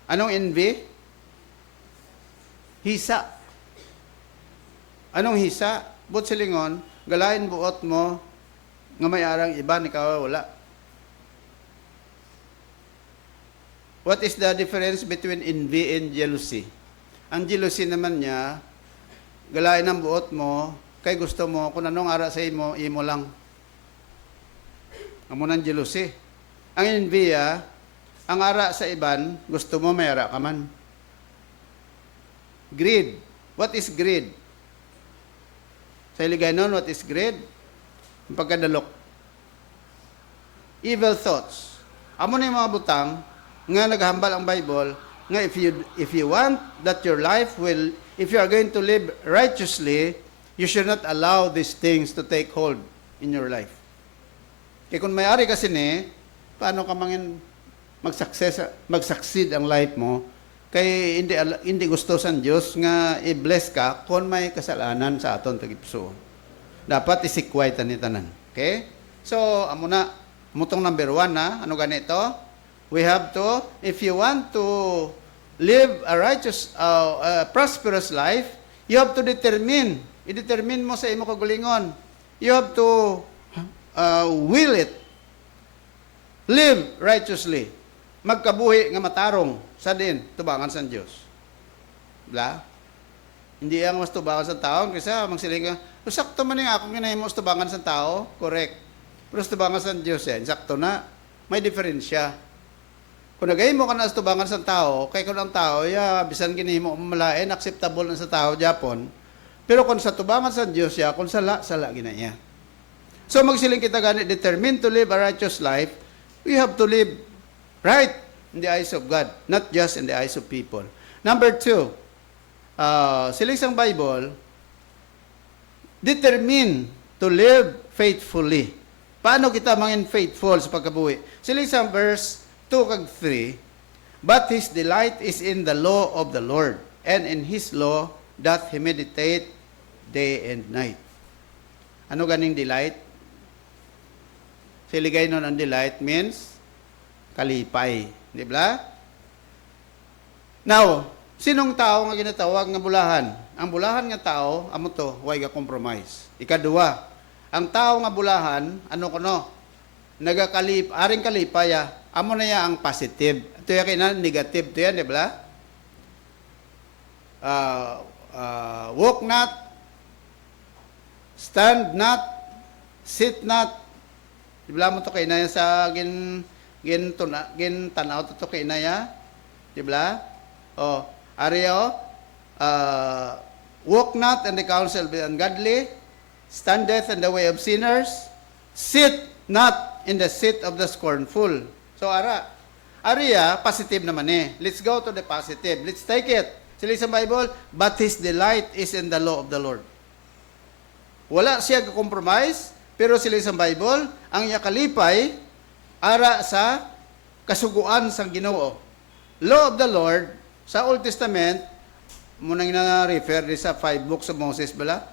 Anong envy? Hisa. Anong hisa? But silingon, galain buot mo, nga may arang iba, ikaw wala. What is the difference between envy and jealousy? Ang jealousy naman niya, galain ang buot mo, kay gusto mo, kung anong ara sa imo, imo lang. Amo ng jealousy. Ang enviya, ang ara sa iban, gusto mo may ara ka man. Greed. What is greed? Sa iligay nun, what is greed? Ang pagkadalok. Evil thoughts. Amo na yung mga butang nga naghambal ang Bible nga if you want that your life will, if you are going to live righteously, you should not allow these things to take hold in your life. Kaya kung may-ari kasi ni, paano ka mangin mag-succeed ang life mo, kay hindi gusto sa Diyos nga i-bless ka kung may kasalanan sa aton tagipso. Dapat isikway tanitanan. Okay? So, amutong number 1 na, ano ganito? We have to, if you want to live a righteous, prosperous life, you have to i-determine mo sa imo kagalingon. You have to will it. Live righteously. Magkabuhi nga matarong sa din, tubangan sa Diyos. Bla? Hindi ang mas tubangan sa tao, kasi magsiling ka, sakto man yung akong ginahimo mas tubangan sa tao, correct. Pero sa tubangan sa Diyos yan, sakto na, may diferensya. Kung nagahimo ka na sa tubangan sa tao, kay kung ang tao, bisan ginahimo malain, acceptable na sa tao, Japon. Pero kung sa tubangan sa Diyos, kung sala ginaya. So magsiling kita gani, determined to live a righteous life, we have to live right in the eyes of God, not just in the eyes of people. Number 2, siling sang Bible, determine to live faithfully. Paano kita mangin faithful sa pagkabuhi? Siling sang verse 2 kag 3, but his delight is in the law of the Lord, and in his law doth he meditate day and night. Ano ganing delight? Siligay nun ang delight means kalipay. Di ba? Now, sinong tao nga ginatawag nga bulahan? Ang bulahan nga tao, amo to, huwag ka compromise. Ikadua, ang tao nga bulahan, aring kalipaya, amo na ya ang positive. Ito ya kina negative to yan, di ba? Walk not, stand not, sit not. Di ba mo to kay na sa gin tanaw to kay na ya? Di ba? Walk not in the counsel of the ungodly, standeth in the way of sinners, sit not in the seat of the scornful. So Ariya, positive naman eh. Let's go to the positive. Let's take it. Sila sa Bible, but his delight is in the law of the Lord. Wala siya compromise, pero sila sa Bible, ang yakalipay, ara sa kasuguan sang Ginoo. Law of the Lord, sa Old Testament, munang na-refer sa 5 books of Moses, bala?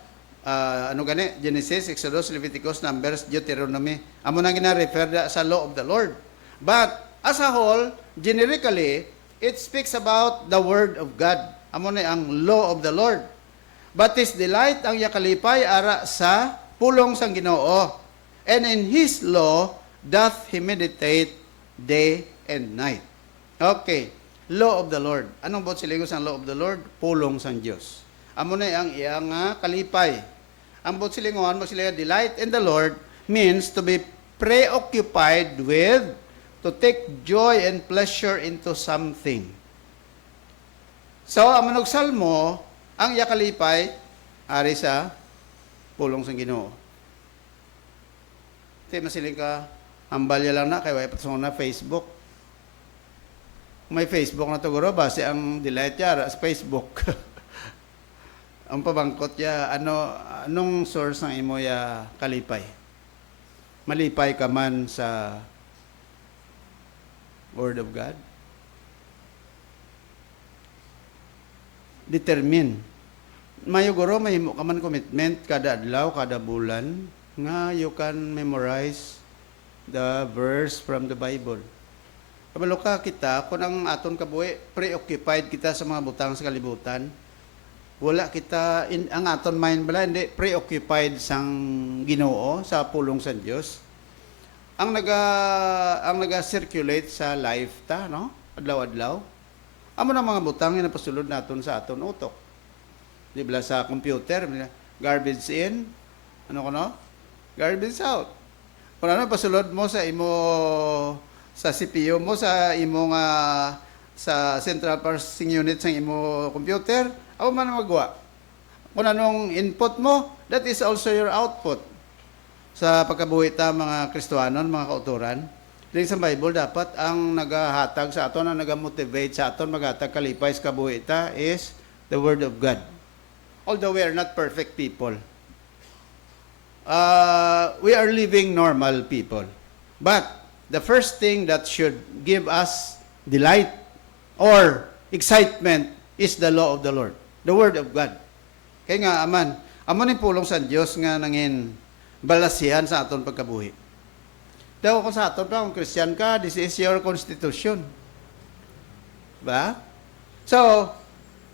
Genesis, Exodus, Leviticus, Numbers, Deuteronomy. Amo nang gina-refer sa law of the Lord. But, as a whole, generically, it speaks about the Word of God. Amo na ang law of the Lord. But his delight ang yakalipay ara sa pulong sang Ginoo. And in his law doth he meditate day and night. Okay, law of the Lord. Anong bot silingo sang law of the Lord? Pulong sang Dios. Amo na ang iyang kalipay. Ang bot silingon magsilinga delight in the Lord means to be preoccupied with, to take joy and pleasure into something. So, ang manog salmo, ang yakalipay, ari sa pulong sang Ginoo. Ito masiling ka, hambalya lang na, kaya patasong na Facebook. May Facebook na to guro, base ang delight niya sa Facebook. Ang pabangkot niya, anong source ng imo ya kalipay? Malipay ka man sa Word of God? Determine. Mayuguro, mahimo ka man commitment kada adlaw, kada bulan, nga you can memorize the verse from the Bible. Kabalo ka kita, kung ang aton kabuhi, preoccupied kita sa mga butang sa kalibutan, wala kita, ang aton mind bala, hindi preoccupied sang Ginoo, sa pulong sa Diyos. Ang naga-circulate sa life ta, no? Adlaw-adlaw. Amo na mga butang yung napasulod naton sa aton utok. Di ba sa computer, garbage in, Garbage out. Kung ano pasulod mo sa imo sa CPU mo, sa imong sa central processing unit sa imo computer, amo man ang magawa. Kung anong input mo, that is also your output. Sa pagkabuhi ta mga Kristohanon, mga kauturan, dili sa Bible dapat ang nagahatag sa aton, ang nagamotivate sa aton maghatag kalipay sa kabuhi ta is the Word of God. Although we are not perfect people, we are living normal people. But the first thing that should give us delight or excitement is the law of the Lord, the Word of God. Kaya nga, aman ni pulong sa Diyos nga nangin balasihan sa aton pagkabuhi. Daw kung sa aton pa, kung Christian ka, this is your constitution. Ba? So,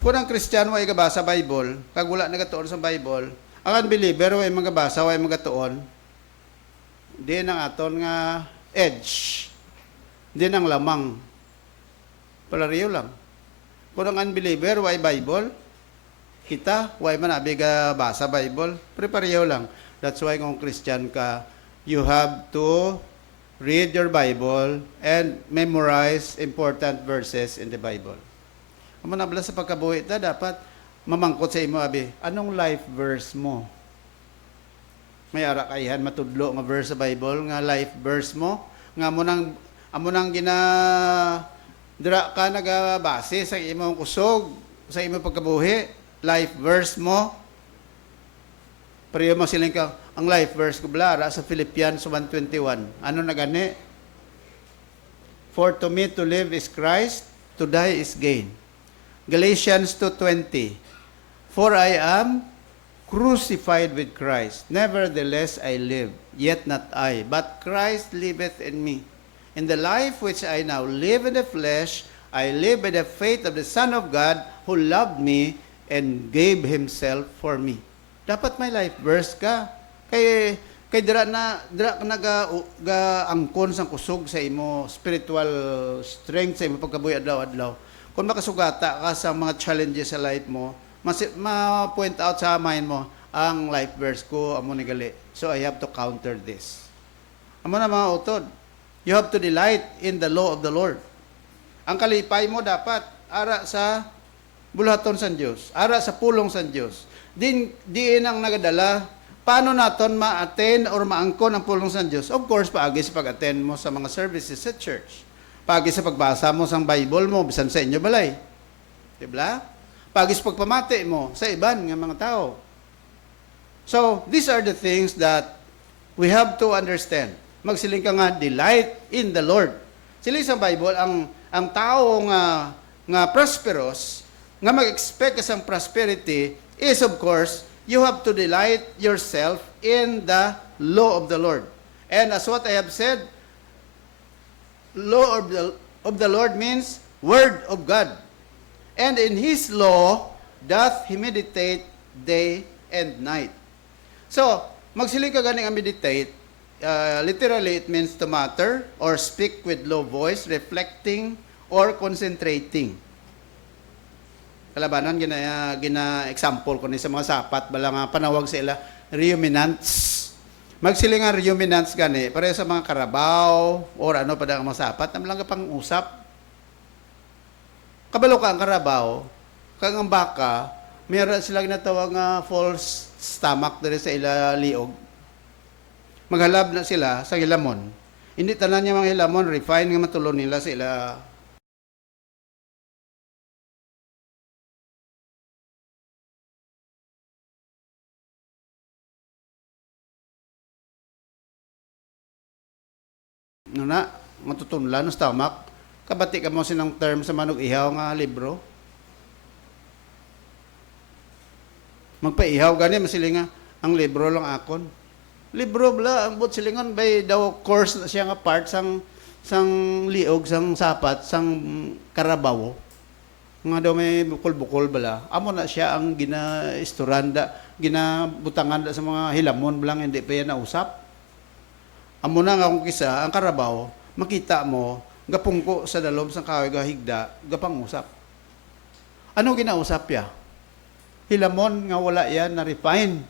kung ang Christian way gabasa Bible, kag wala nagatuon sa Bible, ang unbeliever way magabasa, way magatuon, di ang aton nga edge, di ang lamang. Palariyo lang. Kung ang unbeliever way Bible, kita, way man abiga basa Bible, prepareho lang. That's why kung Christian ka, you have to read your Bible and memorize important verses in the Bible. Amo na bala sa pagkabuhi ta, dapat mamangkot sa imo abi, anong life verse mo? May ara kayhan matudlo nga verse sa Bible nga life verse mo, nga amo nang gina dira ka nagabase sa imong kusog, sa imong pagkabuhi, life verse mo. Pareho mo siling ka, ang life verse ko blara sa Philippians 1:21. Ano na gani? For to me to live is Christ, to die is gain. Galatians 2:20. For I am crucified with Christ. Nevertheless I live, yet not I, but Christ liveth in me. In the life which I now live in the flesh, I live by the faith of the Son of God who loved me and gave Himself for me. Dapat may life verse ka. Kay dira ka nagaangkon sang kusog sa imo spiritual strength sa imo pagkabuhi adlaw-adlaw. Kung makasugata ka sa mga challenges sa life mo, ma-point out sa mind mo, ang life verse ko, amo ni gali. So I have to counter this. Amo na mga utod. You have to delight in the law of the Lord. Ang kalipay mo dapat ara sa bulaton sa Diyos, ara sa pulong sa Diyos. Diin ang nagadala, paano naton ma-attend or maangkon ang pulong sa Diyos? Of course, paagi sa pag-attend mo sa mga services sa church. Paagi sa pagbasa mo sa Bible mo, bisan sa inyo balay. Diba? Paagi sa pagpamati mo sa iban ng mga tao. So, these are the things that we have to understand. Magsiling ka nga, delight in the Lord. Siling sa Bible, ang tao nga prosperous, nga mag-expect ka sa prosperity, is of course, you have to delight yourself in the law of the Lord. And as what I have said, law of the Lord means word of God. And in His law doth He meditate day and night. So, magsiling ka ganing ang meditate, literally it means to mutter or speak with low voice, reflecting or concentrating. Kalabanan, gina-example ko ni sa mga sapat, bala nga panawag sila, ruminants. Magsiling nga ruminants gani, pareho sa mga karabaw, or ano pa ang mga sapat, na lang pang usap. Kabalo ka ang karabaw, kang ang baka, mayroon sila ginatawag nga false stomach dali sa ila liog. Maghalab na sila sa hilamon. Hindi tanan niya mga hilamon, refine nga matulon nila sa ila matutunlan ng stomach. Kabati ka mo sinang term sa manog ihaw nga libro. Magpaihaw gani masiling nga ang libro lang akon. Libro bla ang but silingon by daw course na siya nga part sang liog sang sapat sang karabaw. Nga daw may bukol-bukol bala. Amo na siya ang gina-istoranda, ginabutangan sa mga hilamon blang hindi pa yan nausap. Amo na nga kung kisa, ang karabaw, makita mo, gapungko sa dalom sa kahoy gahigda, gapangusap. Ano ginausap ya? Hilamon nga wala yan na refine.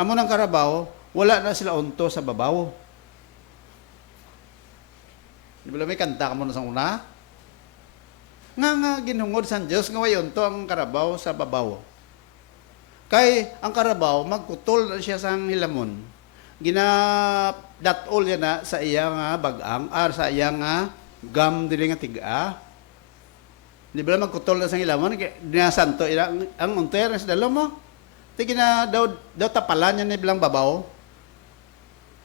Amo ng karabaw, wala na sila unto sa babaw. Di ba may kanta ka mo na sa una? Nga ginungod sa Diyos, nga wayon to ang karabaw sa babaw. Kay ang karabaw, magkutol na siya sa hilamon. Datol yan na sa iya nga bagang, sa iya nga gam dili nga tiga. Di ba magkutol na sa hilamon, dinasanto, ang unter sa dalo mo. Tigi na daw tapalan yan na bilang babaw.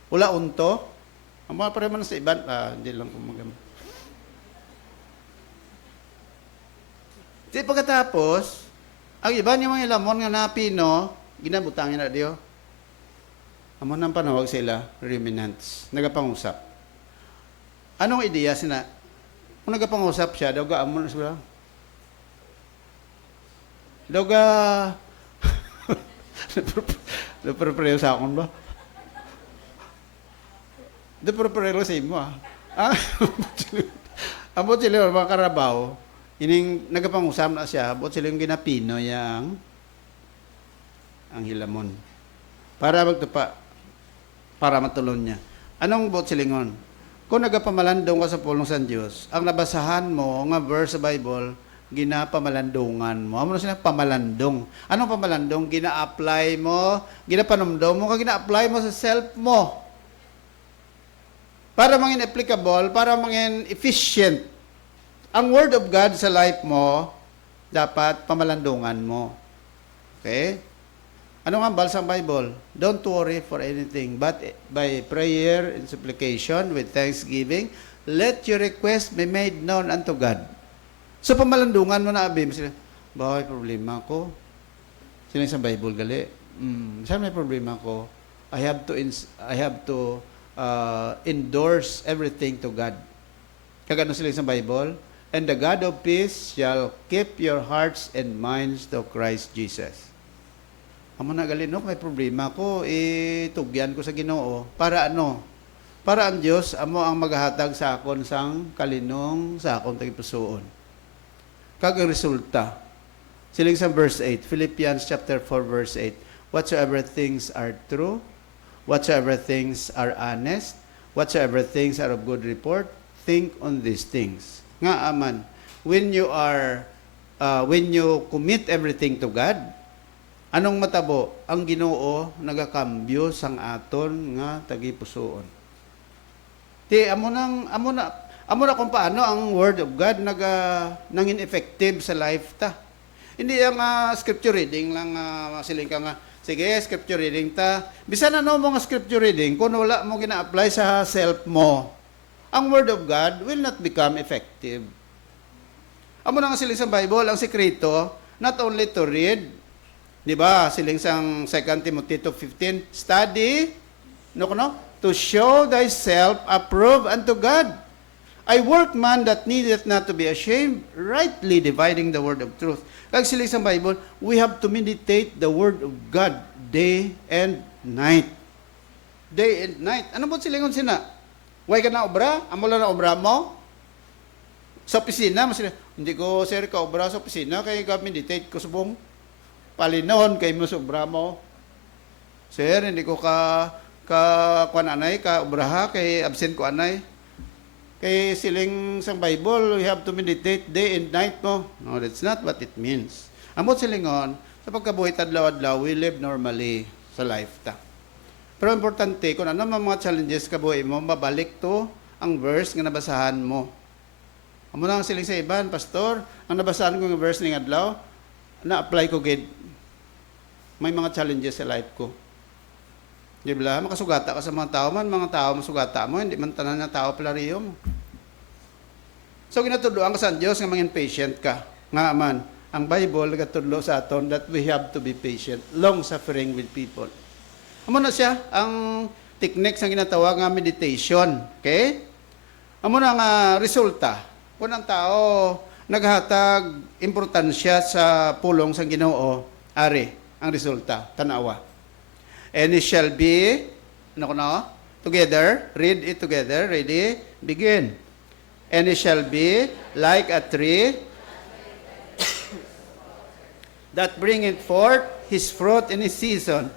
Wala unto. Ang mga pareman sa iban, hindi lang kumagam. Di pagkatapos, ang iba niya mga ilamon nga napino, ginabutangin na diyo. Amo nang panawag sila, ruminants, nagapangusap. Anong ideya sina? Kung nagapangusap siya, daw gaamon na sila. Daw ga... Naprepreo sa akon ba? Naprepreo sa imo Amo sila mga karabaw, ining nagapangusap na siya, abot sila yung ginapino yang ang hilamon. Para magtupa, para matulon niya. Anong bot silingon? Kung nagapamalandong ka sa pulong sa Diyos, ang nabasahan mo nga verse sa Bible, ginapamalandungan mo. Ano na sila? Pamalandong. Anong pamalandong? Gina-apply mo, ginapanumdom mo, gina-apply mo sa self mo. Para mangin applicable, para mangin efficient. Ang Word of God sa life mo, dapat pamalandungan mo. Okay? Ano nga bal sa Bible? Don't worry for anything, but by prayer and supplication with thanksgiving, let your request be made known unto God. So, pamalandungan mo na, abim, sila, bakit problema ko? Sila sa Bible, gali. Saan may problema ko? I have to endorse everything to God. Kagano sila sa Bible? And the God of peace shall keep your hearts and minds to Christ Jesus. Amo na gali, no, may problema ko, tugyan ko sa Ginoo. Para ano? Para ang Diyos, amo ang maghahatag sa akon sang kalinong sa akon tagipusoon. Kag resulta, siling sa verse 8, Philippians chapter 4 verse 8, whatsoever things are true, whatsoever things are honest, whatsoever things are of good report, think on these things. Nga aman, when you commit everything to God, anong matabo? Ang Ginoo nagakambyo sang aton nga tagipusoon. Amo na kung paano ang Word of God nangin effective sa life ta. Hindi ang scripture reading lang masiling ka nga, sige, scripture reading ta. Bisan ano mo nga scripture reading, kung wala mo gina-apply sa self mo, ang Word of God will not become effective. Amo na nga siling sa Bible, ang sekreto, not only to read, di ba, siling sang 2 Timothy 2:15, study, to show thyself approved unto God. A workman that needeth not to be ashamed, rightly dividing the word of truth. Kag siling sa Bible, we have to meditate the word of God day and night. Day and night. Ano po silingon sina? Way ka na obra? Amo lang na obra mo? Sa opisina, hindi ko, sir, ka obra sa opisina, kaya meditate ko sa buong palinahon, kay mo sa obra mo. Sir, hindi ko kuan anay, ka obraha, kay absent ko anay. Kay siling sa Bible, we have to meditate day and night mo. No, that's not what it means. Amot silingon, sa pagkabuhay adlaw-adlaw, we live normally sa life ta. Pero importante, kung ano mga challenges kabuhay mo, mabalik to ang verse nga nabasahan mo. Amo na ang siling sa iban, pastor, ang nabasahan ko ng verse ng adlaw, na-apply ko gid. May mga challenges sa life ko. Di ba? Makasugata ka sa mga tao man, mga tao masugata mo, hindi man tanan na tao palariyo mo. So, ginatudloan ka sa Diyos nga mangin patient ka. Nga man, ang Bible gatudlo sa aton that we have to be patient, long-suffering with people. Amo na siya, ang technique sa ginatawag nga meditation. Okay? Amo na nga resulta. Kung ang tao naghatag importansya sa pulong sa Ginoo, ari, ang resulta, tanawa. And it shall be, together, read it together, ready, begin. And it shall be like a tree that bringeth forth his fruit in his season.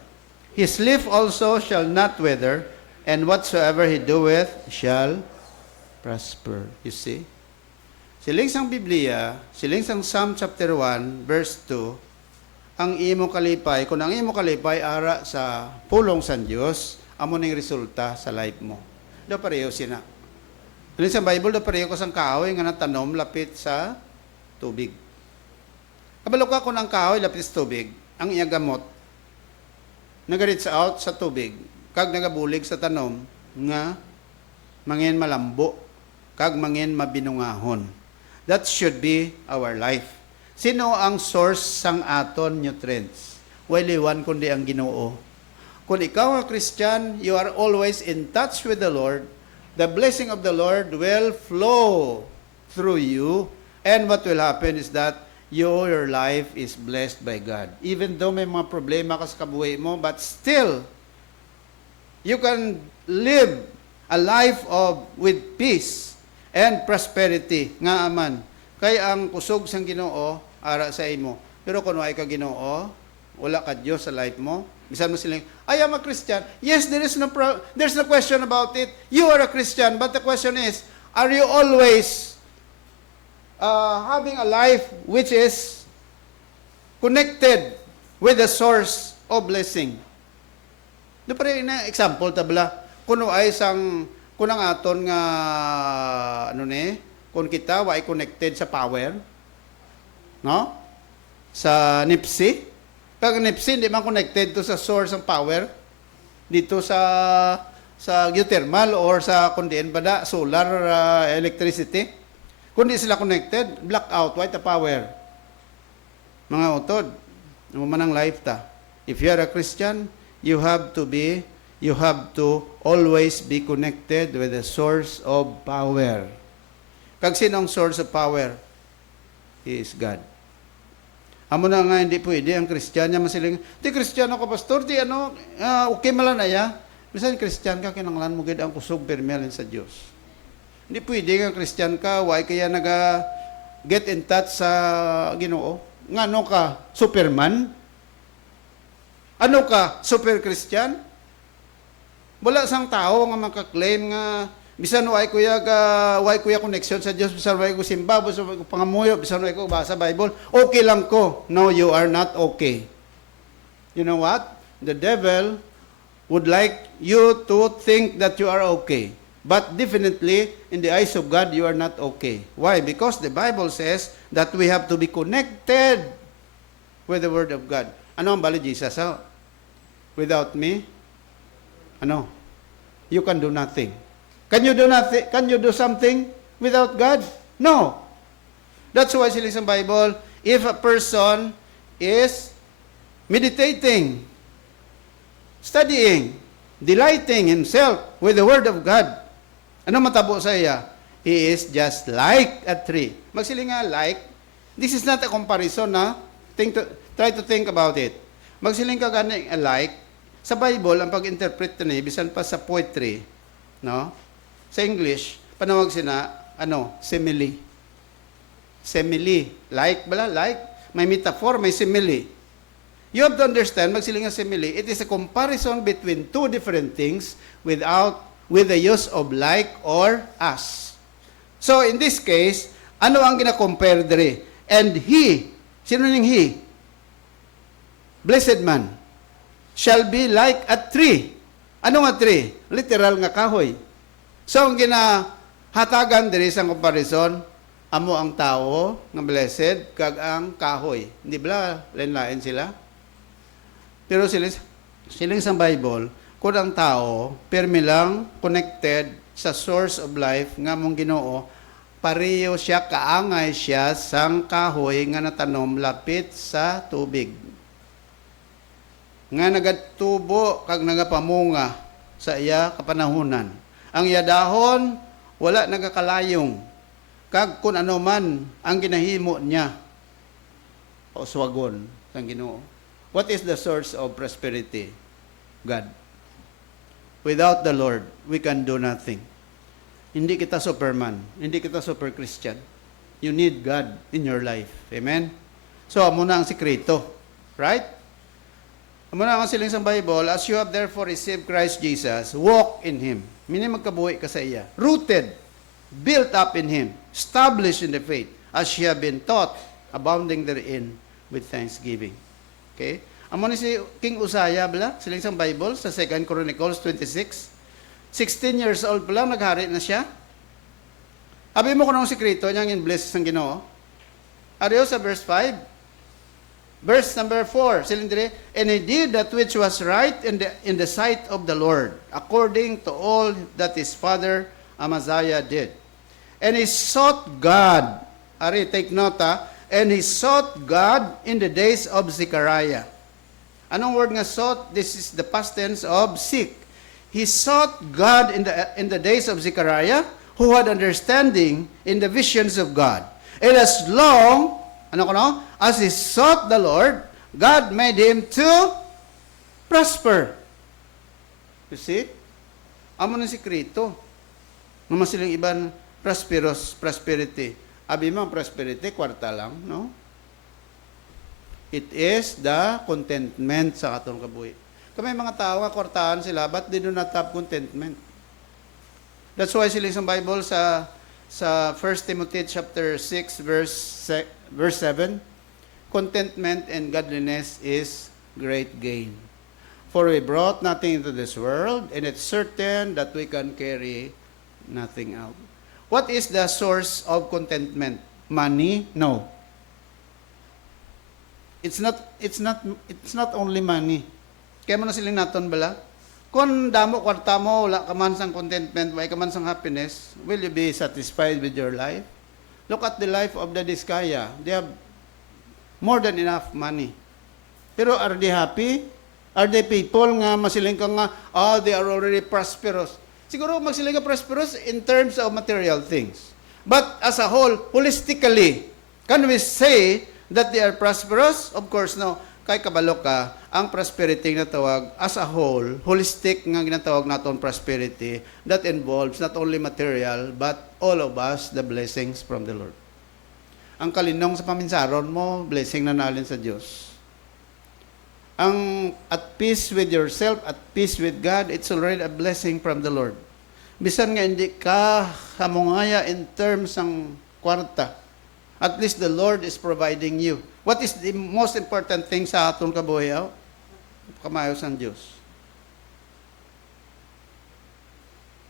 His leaf also shall not wither, and whatsoever he doeth shall prosper. You see? Siling sang Biblia, siling sang Psalm chapter 1, verse 2, ang imo kalipay, kung ang imo kalipay ara sa pulong sa Dios, amo ning resulta sa life mo. Do pareho sina. Siling sa Bible, do pareho ko sang kahoy nga natanom lapit sa tubig. Kabalo ka kung ang kahoy lapit sa tubig, ang iya gamot, nagarit sa out sa tubig, kag nagabulig sa tanom, nga mangin malambo, kag mangin mabinungahon. That should be our life. Sino ang source sang aton nutrients? Wali one kundi ang Ginoo. Kung ikaw ang Christian, you are always in touch with the Lord. The blessing of the Lord will flow through you. And what will happen is that your life is blessed by God. Even though may mga problema ka sa kabuhay mo, but still, you can live a life with peace and prosperity nga aman. Kay ang kusog sang Ginoo ara sa imo. Pero kung wala ka Ginoo, wala ka Dios sa life mo. Bisan mo silang, I am a Christian. Yes, there's no question about it. You are a Christian, but the question is, are you always having a life which is connected with the source of blessing? Do pa rin na example tabla kuno ay sang kunang aton nga kung kita wa ay connected sa power, no? Sa NIPSI, kag NIPSI hindi man connected to sa source ng power dito sa geothermal or sa kundiin bada solar electricity. Kundi sila connected, blackout, white the power. Mga utod, ano man ang life ta. If you are a Christian, you have to always be connected with the source of power. Kag sinong source of power? He is God. Amo na nga hindi pwede ang Christian niya masiling, di Christian ako pastor, di okay malan aya. Bisan Christian ka kinanglan mo gid ang kusog permelen sa Dios. Hindi pwede nga Christian ka, why kaya get in touch sa Ginoo? Ngano ka Superman? Ano ka super Christian? Wala sang tao nga makaklaim nga bisan way kuya connection sa Dios, bisan way ko simba, bisan way ko pangamuyo, bisan way ko basa Bible, okay lang ko. No, you are not okay. You know what? The devil would like you to think that you are okay. But definitely, in the eyes of God, you are not okay. Why? Because the Bible says that we have to be connected with the Word of God. Ano ang bali Jesus? Without me, you can do nothing. Can you do nothing? Can you do something without God? No. That's why sila sa Bible, if a person is meditating, studying, delighting himself with the Word of God, ano matabo sa iya? He is just like a tree. Magsiling nga like, this is not a comparison na, try to think about it. Magsiling ka gani like, sa Bible, ang pag-interpret ni, bisan pa sa poetry, no? Sa English, panawag sina, simile. Simile. Like, bala, like. May metaphor, may simile. You have to understand, magsiling nga simile, it is a comparison between two different things with the use of like or as. So, in this case, ano ang gina-compare diri? And he, sino ning he? Blessed man, shall be like a tree. Ano nga tree? Literal nga kahoy. So, ang ginahatagan diri sa comparison, amo ang tao, nga blessed, kag ang kahoy. Hindi ba? Lain-lain sila? Pero siling sa Bible, kung ang tao, permi lang connected sa source of life, nga mong Ginoo, pareho siya, kaangay siya sang kahoy nga natanom lapit sa tubig. Nga nagatubo kag nagapamunga sa iya kapanahunan. Ang yadahon, wala nagakalayong. Kag kung ano man ang ginahimo niya, o swagon sang Ginoo. What is the source of prosperity? God. Without the Lord, we can do nothing. Hindi kita Superman. Hindi kita super Christian. You need God in your life. Amen? So, amo na ang sikreto. Right? Amo na ang siling sa Bible, as you have therefore received Christ Jesus, walk in Him. Mini magkabuhi ka sa iya. Rooted. built up in him, established in the faith, as ye have been taught, abounding therein with thanksgiving. Okay? Amo ni si King Uzziah bala, siling sa Bible, sa 2 Chronicles 26. 16 years old pa lang, naghari na siya. Abi mo kung anong sikreto niyang in-bless ng Ginoo. Ariyo sa verse 5. Verse number 4, siling dire, and he did that which was right in the sight of the Lord, according to all that his father Amaziah did. And he sought God. Ari, take note and he sought God in the days of Zechariah. Anong word nga sought? This is the past tense of seek. He sought God in the days of Zechariah, who had understanding in the visions of God. And as long, as he sought the Lord, God made him to prosper. You see? Amo ng sikreto. Naman silang iban prosperity. Abi mo, prosperity, kwarta lang, no? It is the contentment sa katong kabuhi. Kami mga tao nga kwartahan sila, but they do not have contentment. That's why sila sa Bible sa 1 Timothy chapter 6 verse 7, contentment and godliness is great gain. For we brought nothing into this world, and it's certain that we can carry nothing out. What is the source of contentment? Money? No. It's not only money. Kaya mo na siling naton bala? Kung damo kwarta mo, wala ka man sang contentment, wala ka man sang happiness, will you be satisfied with your life? Look at the life of the Diskaya. They have more than enough money. Pero are they happy? Are they people nga masiling ka nga, they are already prosperous? Siguro magsiling ka prosperous in terms of material things. But as a whole, holistically, can we say that they are prosperous? Of course, no. Kay kabalo ka, ang prosperity na tawag as a whole, holistic nga ginatawag naton prosperity, that involves not only material, but all of us, the blessings from the Lord. Ang kalinong sa paminsaron mo, blessing na nalin sa Diyos. Ang at peace with yourself, at peace with God, it's already a blessing from the Lord. Bisan nga hindi ka hamungaya in terms ng kwarta, at least the Lord is providing you. What is the most important thing sa aton kabuhayaw? Kamayos ang Diyos.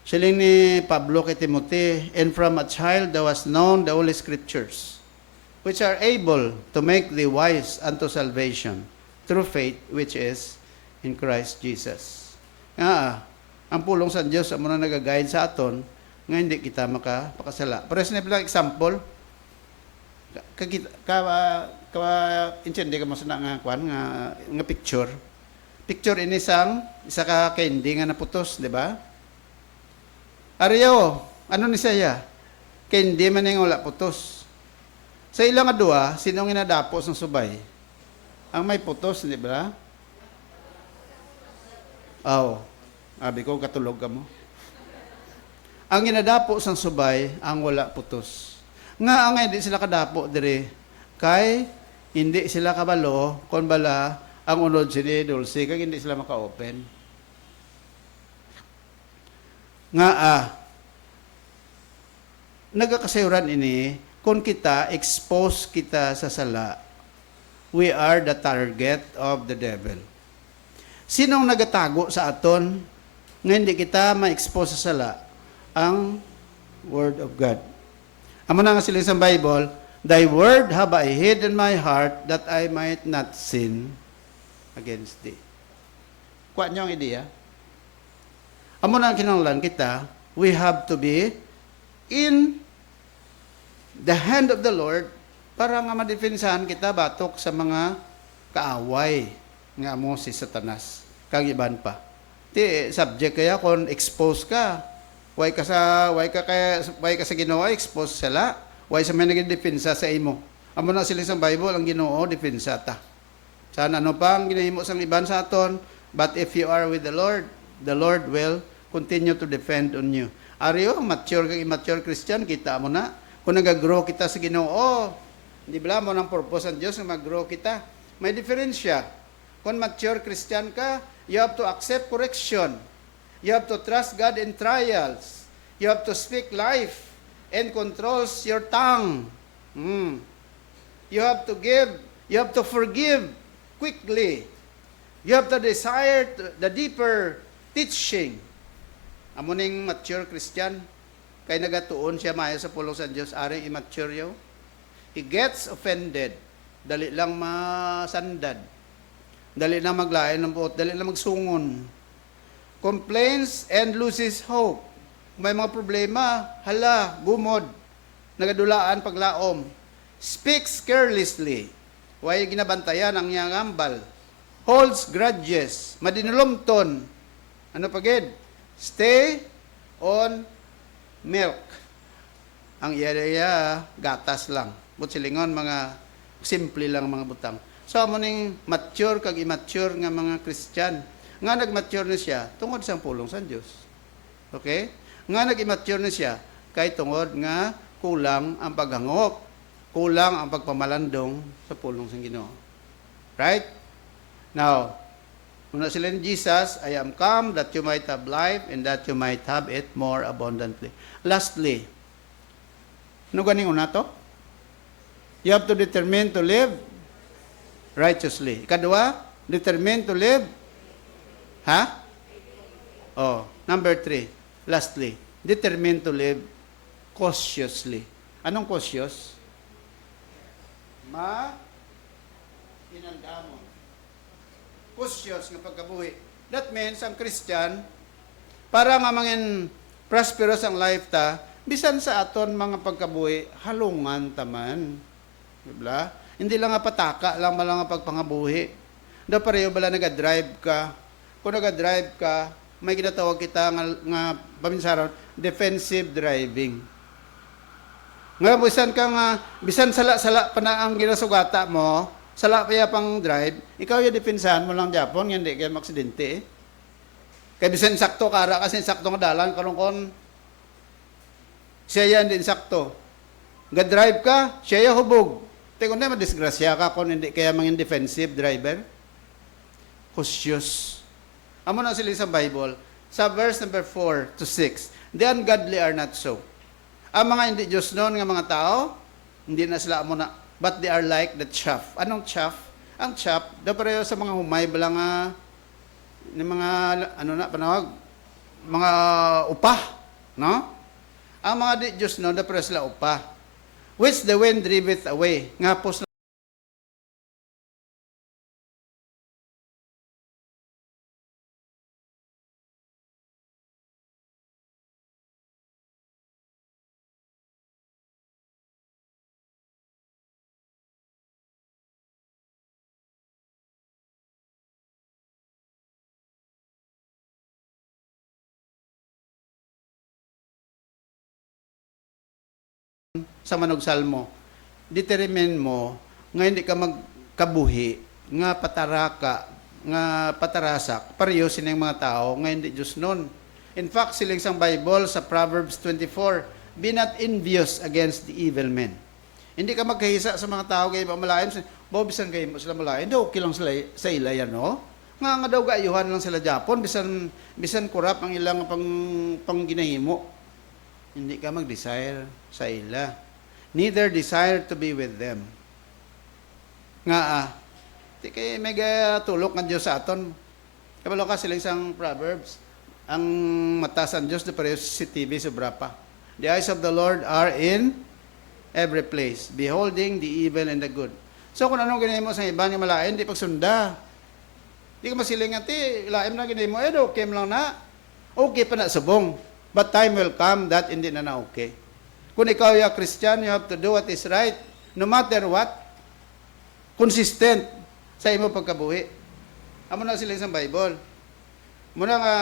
Siling ni Pablo kay Timothy, and from a child thou hast known the Holy Scriptures, which are able to make thee wise unto salvation, through faith which is in Christ Jesus. Ang pulong sa Diyos ang muna nag-guide sa aton, nga hindi kita makapakasala. Pero sa lang example, intindi ka mo sa nga picture. Picture ini isa ka candy nga naputos, di ba? Ariyo, ano ni saya? Candy man yung wala putos. Sa ilang adua, sinong inadapos ng subay? Ang may putos, di ba? Abi ko, katulog ka mo. Ang inadapo sang subay, ang wala putos. Nga ang hindi sila kadapo dire kay hindi sila kabalo kon bala ang unod sini dulce kay hindi sila maka-open. Nga nagakasayuran ini kung kita expose kita sa sala, we are the target of the devil. Sinong nagatago sa aton nga hindi kita ma-expose sa sala? Ang Word of God. Amo na nga sila sa Bible, thy word have I hid in my heart that I might not sin against thee. Kuha niyo ang ideya? Amo na ang kinahanglan kita, we have to be in the hand of the Lord para nga madefensahan kita batok sa mga kaaway nga mo si Satanas. Kag iban pa. Ti subject kaya kung expose ka, Way ka sa Ginoo expose sila. Way sa may naging depensa sa imo. Amo na sila sa Bible ang Ginoo depensa ta. Sana ano pa ang ginahimo sang iban sa aton, but if you are with the Lord will continue to defend on you. Ariyo, mature kang immature Christian, kita mo na. Kung nag-grow kita sa Ginoo, hindi ba mo ng purpose ang Diyos na mag-grow kita? May diferensya. Kung mature Christian ka, you have to accept correction. You have to trust God in trials. You have to speak life. and controls your tongue. Mm. You have to give, you have to forgive quickly. You have to desire the deeper teaching. Amo ning mature Christian, kay nagatuon siya maayo sa pulong sa Dios, ari immature yo. He gets offended, dali lang masandad, dali lang maglain ng buot, dali lang magsungon. Complains and loses hope. May mga problema, hala, gumod, nagadulaan paglaom. Speaks carelessly, way ginabantayan ang iyang ambal. Holds grudges, madinulomton. Ano pagid? Stay on milk. Ang iya gatas lang. But silingon mga simple lang mga butang. So amo ning mature kag immature nga mga Christian. Nga nag-mature na siya tungod sa pulong sa Dios. Okay? Nga nag-immature na siya kay tungod nga kulang ang paghangop, kulang ang pagpamalandong sa pulong sa Ginoo. Right? Now, una sila ni Jesus, I am come that you might have life and that you might have it more abundantly. Lastly, ano ganing una to? You have to determine to live righteously. Kadua, determine to live, ha? Oh, number 3, lastly, determine to live cautiously. Anong cautious? Inandamon. Cautious nga pagkabuhi. That means, ang Christian, para nga mangin prosperous ang life ta, bisan sa aton mga pagkabuhi, halungan taman. Diba? Hindi lang nga pataka, lang nga pagpangabuhi. Da pareho bala naga-drive ka. Kung naga-drive ka, may ginatawag kita nga paminsaron, defensive driving. Nga, bisan sala-sala pa na ang ginasugata mo, sala pa pang drive, ikaw yung depensahan mo lang Japon, hindi kayo maksidente eh. Kaya bisan sakto, kara kasi sakto nga dalan, karong siya yan din sakto. Ga-drive ka, siya yung hubog. Teko na, madisgrasya ka kung hindi kaya mga defensive driver. Cautious. Amo na sila sa Bible, sa verse number 4 to 6, the ungodly are not so. Ang mga hindi Diyos noon nga mga tao, hindi na sila amo na, but they are like the chaff. Anong chaff? Ang chaff, daw pareho sa mga humay bala nga, ni mga, panawag, mga upah, no? Ang mga di Diyos noon, daw pareho sila upah. Which the wind driveth away. Nga po sa manog salmo, determine mo nga hindi ka magkabuhi, nga pataraka, nga patarasak, pareho silang mga tao, nga hindi Diyos nun. In fact, silang sang Bible sa Proverbs 24, be not envious against the evil men. Hindi ka magkahisa sa mga tao kayo malayan, bisan kayo sila malayan, okay lang sila sa ila yan, no? Nga daw gaayuhan lang sila Japon, bisan kurap ang ilang pang ginahimo. Hindi ka mag-desire sa ila. Neither desire to be with them. Nga di kay may tulok ng Diyos sa aton. Kabalo ka silang isang Proverbs. Ang mata sa Diyos na pareho si TV sobra pa. The eyes of the Lord are in every place, beholding the evil and the good. So kung anong ginahin mo sa iba nga malain, di pagsunda. Di ka masiling ati, ilaim na ginahin mo, okay lang na. Okay pa na subong. But time will come that hindi na okay. Kung ikaw yung Christian, you have to do what is right. No matter what, consistent sa imo pagkabuhi. Amo na sila sa Bible. Muna nga,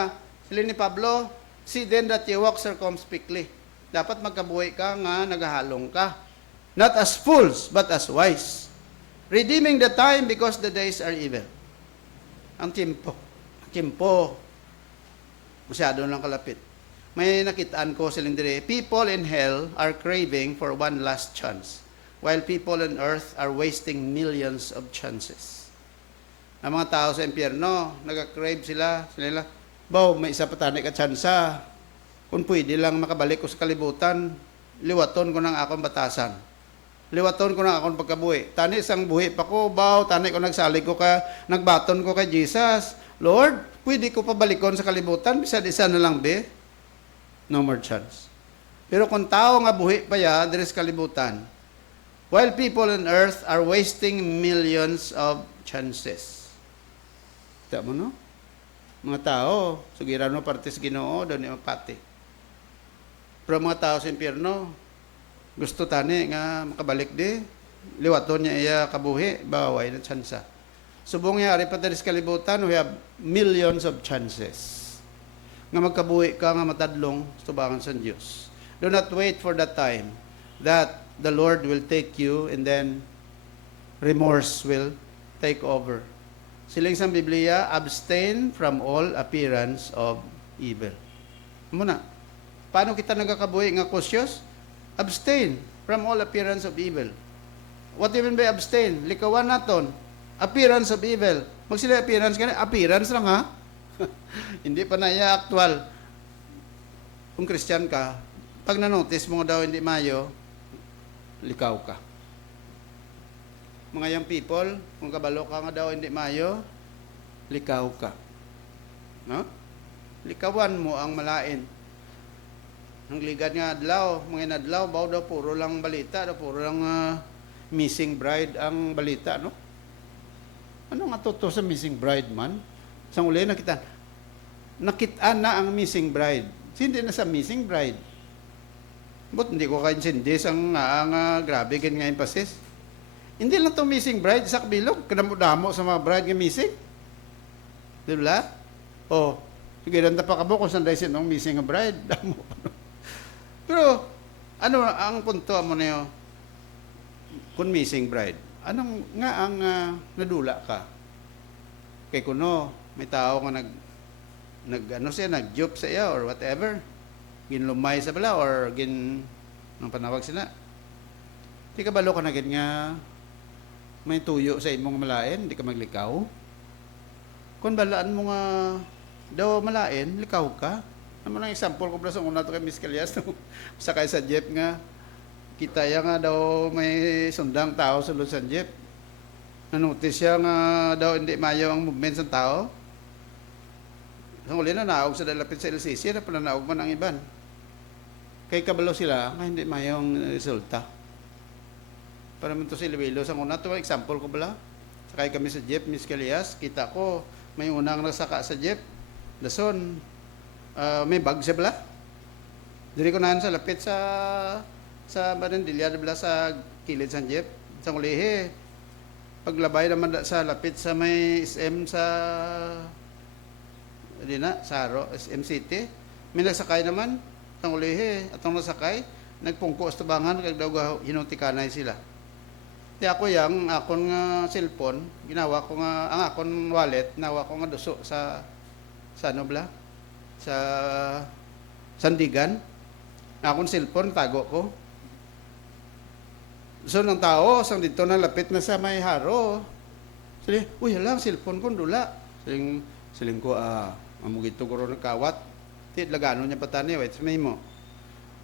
sila ni Pablo, see then that you walk circumspectly. Dapat magkabuhi ka nga, nagahalong ka. Not as fools, but as wise. Redeeming the time because the days are evil. Ang kimpo, masyado lang kalapit. May nakitaan ko silang dire, people in hell are craving for one last chance, while people on earth are wasting millions of chances. Ang mga tao sa impyerno, nag-crave sila, may isa pa tani ka tsansa. Kung pwede lang makabalik ko sa kalibutan, liwaton ko ng akong batasan. Liwaton ko ng akong pagkabuhi. Tani isang buhi pa ko, tani ko nagsalig ko nagbaton ko kay Jesus. Lord, pwede ko pabalikon sa kalibutan, bisad isa na lang be. No more chance. Pero kung tao nga buhi pa ya, there is kalibutan. While people on earth are wasting millions of chances. Kita mo, no? Mga tao, sugiran mo parte sa Ginoo, doon yung pati. Pero mga tao sa impyerno, gusto tani nga makabalik di, liwaton niya iya kabuhi, baway na tsansa. Subong yari pa sa kalibutan, we have millions of chances. Nga magkabuhi ka nga matadlong sa tubangan sa Diyos. Do not wait for that time that the Lord will take you and then remorse will take over. Siling sa Biblia, abstain from all appearance of evil. Muna, paano kita nagkakabuhi nga kusyos? Abstain from all appearance of evil. What do you mean by abstain? Likawan naton. Appearance of evil. Magsila appearance ka appearance lang ha. Hindi pa na iya actual. Kung Christian ka, pag na-notice mo daw hindi mayo, likaw ka. Mga young people, kung kabalo ka nga daw hindi mayo, likaw ka. No? Likawan mo ang malain. Ang ligad nga adlaw, mga inadlaw, baw daw puro lang balita, daw puro lang missing bride ang balita, no? Ano nga totoo sa missing bride man? Sa uli nakita na ang missing bride. Hindi na sa missing bride. But hindi ko kainsindes ang grabe gan nga emphasis. Hindi lang itong missing bride sa kabilog. Kadamo-damo sa mga bride nga missing. Di ba? O, sige, randa pa ka mo kung saan dahil sinong missing nga bride. Damo. Pero, ano ang punto mo na yun? Kung missing bride, anong nga ang nadula ka? Kay kuno, may tao nga nag-job sa iya or whatever. Ginlumay sa bala or nang panawag sila. Di ka balo ka na nga may tuyo sa imong malain, di ka maglikaw. Kung balaan mo nga daw malain, likaw ka. Ano ng example ko pala sa una to kay Miss Calyas, sakay sa jeep nga, kita ya nga daw may sundang tao sa loob sa jeep. Nanotice siya nga daw hindi mayo ang movement ng tao. Sa uli na naog sa dalapit sa LCC, na pala naog man ang iban. Kay kabalo sila, nga hindi mayo ang resulta. Para man to si Luilo sa una, ito example ko pala. Sakay kami sa jeep, Miss Calyas, kita ko, may unang nasaka sa jeep. Dason, may bag siya bala. Dili ko naan sa lapit sa Barandilla, bala sa kilid sa jeep. Sa ulihe, paglabay naman sa lapit sa may SM sa Saro, SM City. May nagsakay naman, sa ulihe, atong nasakay, nagpungko sa tubangan, kag daw hinutikanay sila. Di ako yang akon nga cellphone, ginawa ko nga ang akon wallet, nawa ko nga duso sa ano bla? Sa sandigan. Akon cellphone tago ko. So ng tao, sang dito na lapit na sa may haro. Sili, uy hala, cellphone ko dula. Siling ko amugito ko ron kawat. Ti lagano niya patani, wait may mo.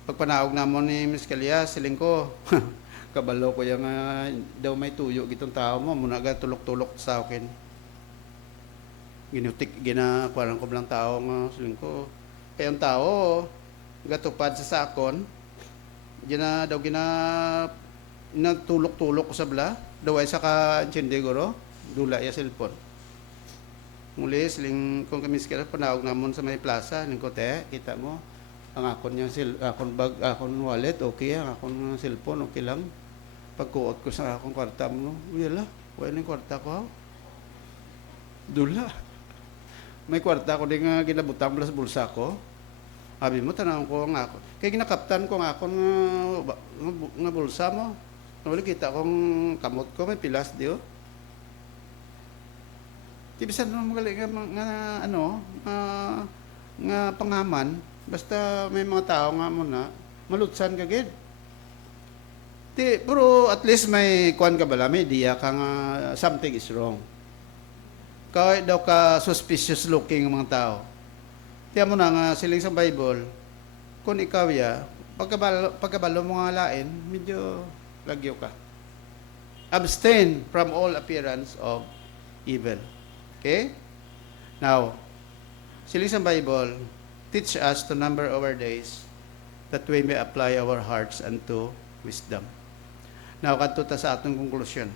Pagpanaog namon ni Miss Calyas, siling ko kabalo ko yung daw may tuyo gitong tao mo muna ga tulok-tulok sa akin ginakuaran ko lang tao nga siling ko kaya ang tao gatupad sa sakon natulok-tulok ko sa bla daw ay saka intindi guro dula ya cellphone muli siling kung kami sikara panawag namon sa may plaza ning kote kita mo ang akon niya akon bag akon wallet okay ang akon cellphone okay lang pagkuot ko sa akong kwarta mo, wala yung kwarta ko. Dula. May kwarta ko din nga ginabutang sa bulsa ko. Sabi mo, tanong ko nga ako. Kaya ginakaptan ko nga ako nga bulsa mo. Wala kita kong kamot ko, may pilas diyo. Tibisan naman magaling nga pangaman. Basta may mga tao nga mo na, malutsan kagid. Pero at least may kuan ka bala, may idea ka nga something is wrong. Kahit daw ka suspicious looking mga tao. Tiyan mo na nga siling sa Bible, kung ikaw ya, pagkabalo mo nga lain, medyo lagyo ka. Abstain from all appearance of evil. Okay? Now, Silisang Bible teach us to number our days that we may apply our hearts unto wisdom. Now, kadto ta sa atong conclusion.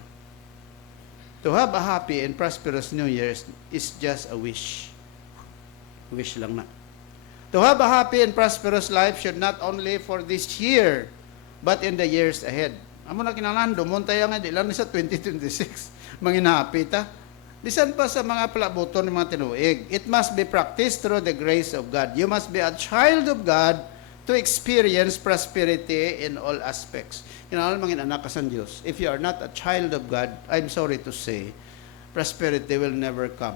To have a happy and prosperous New Year is just a wish. Wish lang na. To have a happy and prosperous life should not only for this year, but in the years ahead. Amo na kinahanglan dumontay nga di lang sa 2026 manginahapi ta. Bisan pa sa mga palabuton ng mga tinuig, it must be practiced through the grace of God. You must be a child of God to experience prosperity in all aspects. Kinahanglan mangin anak ka sa Dios. If you are not a child of God, I'm sorry to say, prosperity will never come.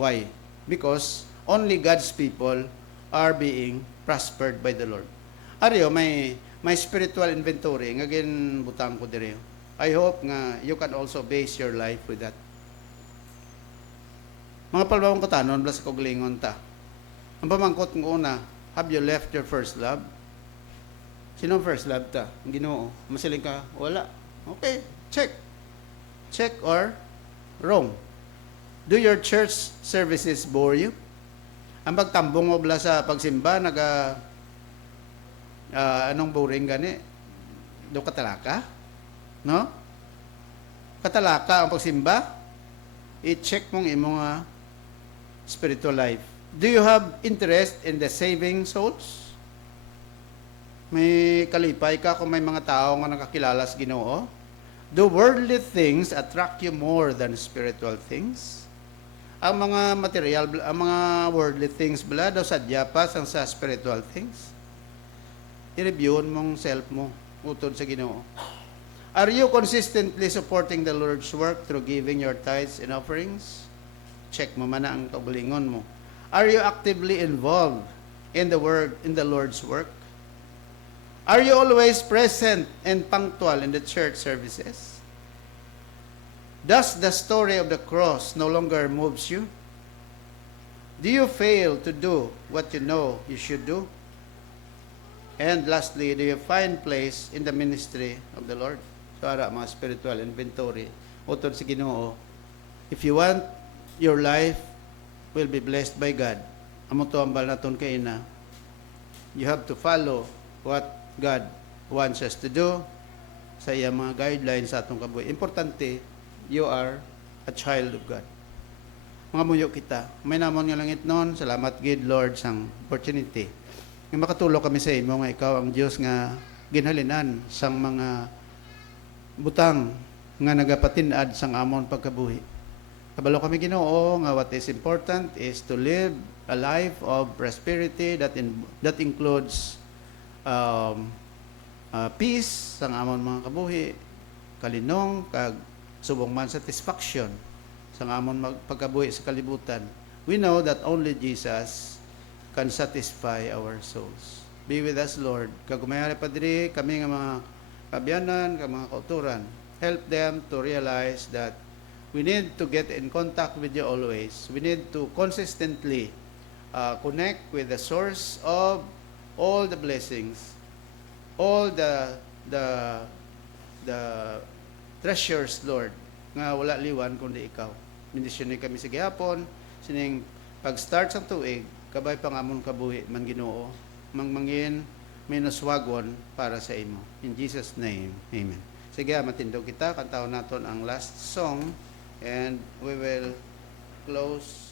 Why? Because only God's people are being prospered by the Lord. Ariyo, may spiritual inventory nga ginbutang ko diri. I hope nga you can also base your life with that. Mga palbawang katanon, blas ko glingon ta. Ang pamangkot ng una, have you left your first love? Sino ang first love ta? Ang Ginoo. Masiling ka, wala. Okay, check. Check or wrong. Do your church services bore you? Ang pagtambong mo bala sa pagsimba, anong boring gani? Do katalaka? No? Katalaka ang pagsimba? I-check mong imong spiritual life. Do you have interest in the saving souls? May kalipay ka kung may mga tao nga nakakilala sa Ginoo? Do worldly things attract you more than spiritual things? Ang mga material, ang mga worldly things bala daw sadya pa sang sa spiritual things. I-review mong self mo utod sa Ginoo. Are you consistently supporting the Lord's work through giving your tithes and offerings? Check mo man ang kaugalingon mo. Are you actively involved in the Lord's work? Are you always present and punctual in the church services? Does the story of the cross no longer moves you? Do you fail to do what you know you should do? And lastly, do you find place in the ministry of the Lord? So, ara, mga spiritual inventory. Utod sa Ginoo, if you want your life will be blessed by God, amo to ambal naton kay ina, you have to follow what God wants us to do sa iyang mga guidelines sa atong kabuhi. Importante, you are a child of God. Mga muyo kita, may namon nga langit noon, salamat gid Lord sang opportunity. Nga makatulog kami sa imo nga ikaw ang Dios nga ginhalinan sang mga butang nga nagapatin-ad sang amon pagkabuhi. Kabalo kami Ginoo nga what is important is to live a life of prosperity that includes peace sang amon mga kabuhi, kalinong kag subong man satisfaction sang amon pagkabuhi sa kalibutan. We know that only Jesus can satisfy our souls. Be with us, Lord. Kag umayari pa diri kami nga mga kabyanan, kag mga kauturan, help them to realize that we need to get in contact with you always. We need to consistently connect with the source of all the blessings, all the treasures, Lord, nga wala liwan kundi ikaw. Bendisyon kami sa gihapon, sining pag-start sa tuig, kabay pangamon kabuhi man Ginoo, mangmangin minuswagon para sa imo. In Jesus' name, amen. Sige, matindog kita, kantaon naton ang last song, and we will close